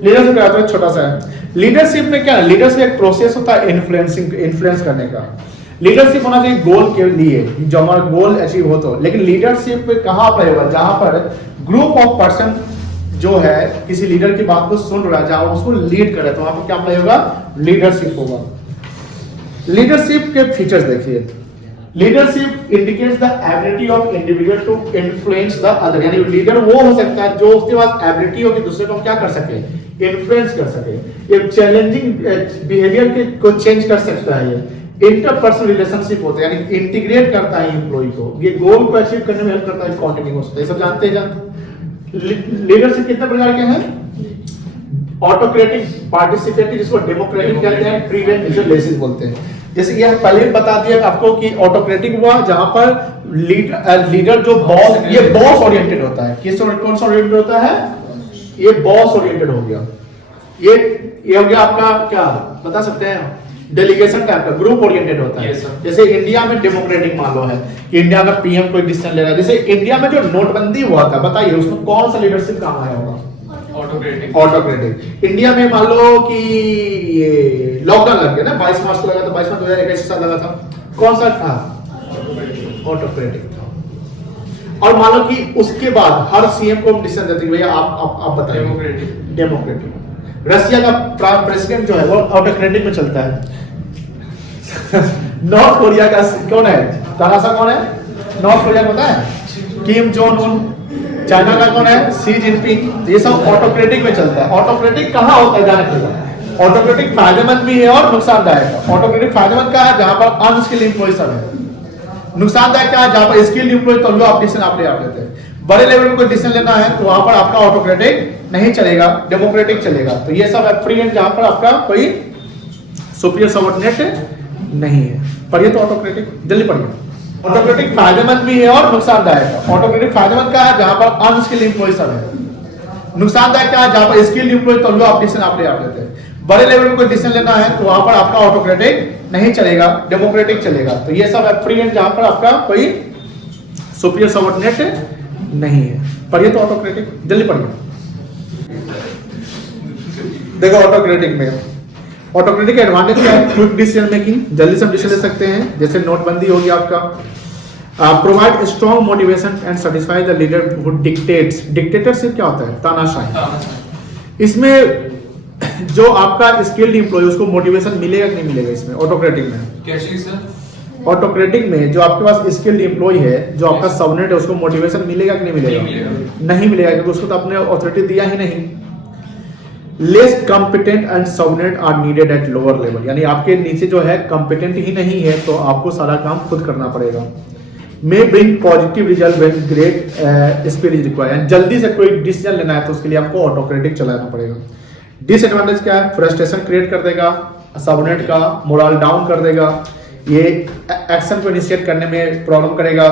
लीडरशिप कराते हैं, छोटा सा है। लीडरशिप में क्या है, लीडरशिप एक प्रोसेस होता है इन्फ्लुएंस करने का। लीडरशिप होना चाहिए गोल के लिए, जो हमारा गोल अचीव हो तो। लेकिन लीडरशिप कहां पर होगा, जहां पर ग्रुप ऑफ पर्सन जो है किसी लीडर की बात को सुन रहा है, जहां उसको लीड करे, तो वहां पर क्या अप्लाई होगा, लीडरशिप होगा। लीडरशिप के फीचर्स देखिए। Leadership indicates the ability of individual to influence the other, यानी लीडर वो हो सकता है जो उसके पास एबिलिटी हो कि दूसरे को क्या कर सके, इन्फ्लुएंस कर सके। ये चैलेंजिंग बिहेवियर के को चेंज कर सकता है। ये इंटरपर्सनल रिलेशनशिप होते हैं, यानी इंटीग्रेट करता है एम्प्लॉय को, ये गोल को अचीव करने में हेल्प करता है, कॉन्टिन्यूअस। ये सब जानते हैं। लीडरशिप कितने प्रकार के हैं, ऑटोक्रेटिक, पार्टिसिपेटिव, जिसको डेमोक्रेटिक कहते हैं, फ्री एंड विजुअलाइजेशन बोलते हैं। जैसे ये पहले बता दिया आपको कि ऑटोक्रेटिक हुआ जहां पर लीडर जो बॉस, ये बॉस ओरिएंटेड होता है। किस कौन सा ओरिएंटेड होता है, ये बॉस ओरिएंटेड हो गया। ये हो गया आपका, क्या बता सकते हैं, डेलीगेशन टाइप का, ग्रुप ओरिएंटेड होता है। जैसे इंडिया में डेमोक्रेटिक मान लो है, इंडिया का पीएम कोई डिसीजन ले रहा है। जैसे इंडिया में जो नोटबंदी हुआ था, बताइए उसमें कौन सा लीडरशिप काम आया होगा, ऑटोक्रेटिक। इंडिया में मान लो कि ये लॉकडाउन लग गया ना, 22 मार्च को लगा था, 22 मार्च 2021 साल लगा था, कौन सा था, ऑटोक्रेटिक था। और मान लो कि उसके बाद हर सीएम को डिसीजन देते हैं, भैया आप बताइए, डेमोक्रेटिक। रशिया का प्रेसिडेंट जो है वो ऑटोक्रेटिक में चलता है। नॉर्थ कोरिया का कौन है, तानाशाह कौन है, नॉर्थ कोरिया पता है, किम जोंग उन। चाइना का कौन है, शी जिनपिंग। ये सब ऑटोक्रेटिक में चलता है। ऑटोक्रेटिक कहाँ होता है, जाने के ऑटोक्रेटिक फायदेमंद भी है और नुकसानदायक है। ऑटोक्रेटिक फायदेमंद का है जहां पर अनस्किल्ड एम्प्लॉय सब है। नुकसानदायक क्या है, जहां पर स्किल्ड एम्प्लॉय तो लो आप डिसीजन आप लेते हैं। बड़े लेवल में कोई डिसीजन लेना है तो वहां पर आपका ऑटोक्रेटिक नहीं चलेगा, डेमोक्रेटिक चलेगा। तो ये सब है फ्री एंड, जहां पर आपका कोई सुपीरियर सबऑर्डिनेट नहीं है। पढ़िए तो ऑटोक्रेटिक, जल्दी पढ़िए। ऑटोक्रेटिक फायदेमंद भी है और नुकसानदायक है। ऑटोक्रेटिक फायदेमंद का है जहां पर अनस्किल्ड एम्प्लॉय सब है। नुकसानदायक क्या है, जहां पर स्किल्ड एम्प्लॉय तो लो आप डिसीजन आप लेते हैं। बड़े लेवल में कोई डिसीजन लेना है तो वहां पर आपका ऑटोक्रेटिक नहीं चलेगा, डेमोक्रेटिक चलेगा। तो ये सब है फ्री एंड, जहां पर आपका कोई सुपीरियर सबऑर्डिनेट नहीं है। पढ़िए तो ऑटोक्रेटिक, जल्दी पढ़िए। देखो ऑटोक्रेटिक में, ऑटोक्रेटिक का एडवांटेज क्या है, क्विक डिसीजन मेकिंग, जल्दी से डिसीजन ले सकते हैं। जैसे नोटबंदी हो गया आपका। Provide strong motivation and satisfy the leader who dictates. Dictatorship क्या होता है, तानाशाही। इसमें जो आपका स्किल्ड एम्प्लॉय उसको मोटिवेशन मिलेगा कि नहीं मिलेगा इसमें ऑटोक्रेटिक में? क्या चीज सर? ऑटोक्रेटिक में जो आपके पास स्किल्ड एम्प्लॉय है, जो आपका सबनेट है, उसको मोटिवेशन मिलेगा कि नहीं मिलेगा? नहीं मिलेगा, क्योंकि उसको तो आपने अथॉरिटी दिया ही नहीं। Less competent and subnet are needed at lower level, यानी आपके नीचे जो है कॉम्पिटेंट ही नहीं है तो आपको सारा काम खुद करना पड़ेगा। मे bring positive result when great speed is required, जल्दी से कोई डिसीजन लेना है तो उसके लिए आपको ऑटोक्रेटिक चलाना पड़ेगा। डिसएडवांटेज क्या है? फ्रस्ट्रेशन क्रिएट कर देगा, सबनेट का मोरल डाउन कर देगा, ये एक्शन को इनिशिएट करने में प्रॉब्लम करेगा।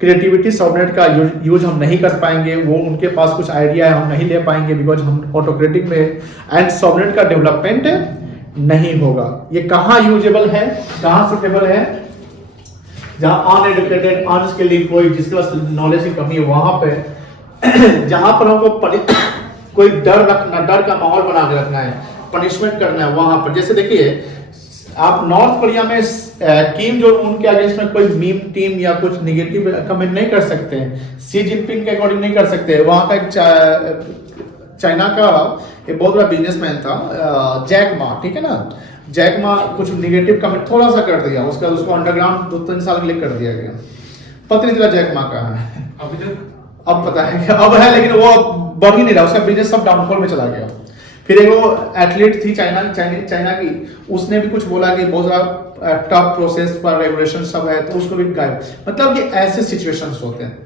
क्रिएटिविटी सबनेट का यूज हम नहीं कर पाएंगे, वो उनके पास कुछ आइडिया है हम नहीं ले पाएंगे बिकॉज हम ऑटोक्रेटिक में, एंड सबनेट का डेवलपमेंट नहीं होगा। ये कहाँ यूजेबल है, कहाँ सुटेबल है? जहां अनएडुकेटेड अनस्किल्ड एम्प्लॉय, जिसके पास नॉलेज की कमी है, वहां पे जहां पर हमको कोई डर रखना, डर का माहौल बना के रखना है, पनिशमेंट करना है, वहां पर जैसे देखिए आप नॉर्थ कोरिया में किम जो उनके अगेंस्ट में कोई मीम टीम या कुछ निगेटिव कमेंट नहीं कर सकते हैं, सी जिनपिंग के अकॉर्डिंग नहीं कर सकते। वहां का एक चाइना का एक बहुत बड़ा बिजनेसमैन था जैक मा, ठीक है ना, जैक मा कुछ निगेटिव कमेंट थोड़ा सा कर दिया, उसका उसको अंडरग्राउंड 2-3 साल के लिए कर दिया गया। पता नहीं चला जैक मा का है अभी तक, अब पता है क्या अब है, लेकिन वो बढ़ ही नहीं रहा, उसका बिजनेस सब डाउनफॉल में चला गया। फिर एक वो एथलीट थी चाइना की, उसने भी कुछ बोला कि बहुत ज्यादा टफ प्रोसेस पर रेगुलेशन सब है, तो उसको भी गायब। मतलब ये ऐसे सिचुएशंस होते हैं।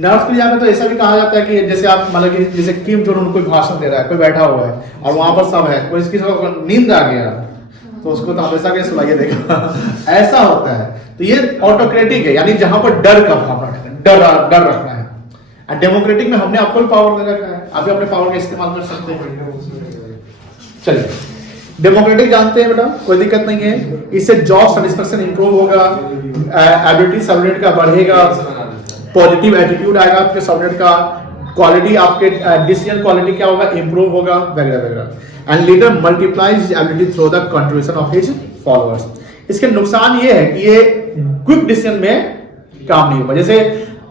नॉर्थ कोरिया में तो ऐसा भी कहा जाता है कि जैसे आप मतलब कि जैसे किम जोन उन कोई भाषण दे रहा है, कोई बैठा हुआ है और वहां पर सब है, कोई इसकी नींद आ गया तो उसको तो हमेशा के सुनाइए देगा ऐसा होता है। तो ये ऑटोक्रेटिक है, यानी जहां पर डर का भावना है, डर रखना है। और डेमोक्रेटिक में हमने आपको पावर दे रखा है, आप अपने पावर का इस्तेमाल कर सकते हैं। चलिए डेमोक्रेटिक जानते हैं बेटा, कोई दिक्कत नहीं है। इससे जॉब सेटिस्फेक्शन इंप्रूव होगा, एबिलिटी सबनेट का बढ़ेगा, पॉजिटिव एटीट्यूड आएगा आपके सबनेट का, क्वालिटी आपके डिसीजन क्वालिटी क्या होगा, इंप्रूव होगा, वगैरह वगैरह। And leader multiplies ability through the contribution of his followers. इसके नुकसान ये है कि ये क्विक डिसीजन में काम नहीं होगा। जैसे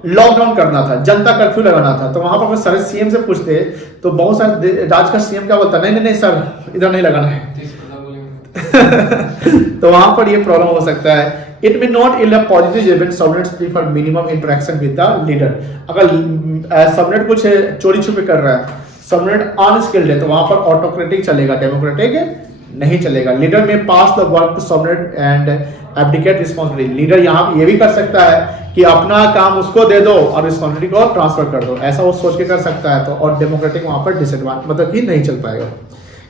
लॉकडाउन करना था, जनता कर्फ्यू लगाना था, तो वहां पर सारे सीएम से पूछते तो बहुत सारे राज्य का सीएम क्या बोलता, नहीं सर इधर नहीं लगाना है तो वहां पर ये प्रॉब्लम हो सकता है। It may not ill a positive event, subnets prefer minimum interaction with the leader. अगर सबनेट कुछ चोरी छुपे कर रहा है, सबनेट अनस्किल्ड है, तो वहां पर ऑटोक्रेटिक चलेगा, डेमोक्रेटिक नहीं चलेगा। लीडर में pass the work to subnet and abdicate responsibility. Leader यहाँ ये भी कर सकता है कि अपना काम उसको दे दो और रिस्पॉन्सिबिलिटी को ट्रांसफर कर दो, ऐसा वो सोच के कर सकता है। तो और डेमोक्रेटिक वहां पर डिसएडवांटेज मतलब कि नहीं चल पाएगा।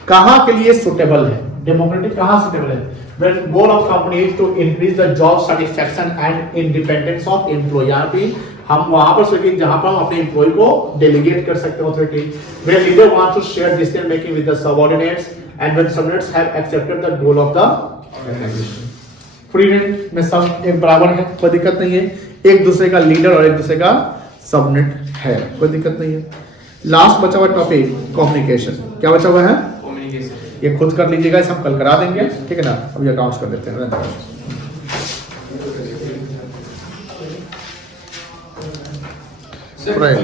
कहाँ के लिए सुटेबल है डेमोक्रेटिक, कहाँ सुटेबल है? When goal of company is to increase the job satisfaction and independence of employee। यहाँ पे हम वहां पर सोचेंगे जहां पर हम अपने एम्प्लॉय को डेलीगेट कर सकते हैं authority. Where leader wants to share decision making with the subordinates and when subordinates have accepted the goal of the organization। Freedom में सब एक बराबर है, कोई दिक्कत नहीं है। एक दूसरे का लीडर और एक दूसरे का सबनेट है, कोई दिक्कत नहीं है। लास्ट बचा हुआ टॉपिक कम्युनिकेशन। क्या बचा हुआ है? कम्युनिकेशन। ये खुद कर लीजिएगा, इसे हम कल करा देंगे, ठीक है ना। अब ये अकाउंट्स कर देते हैं। सर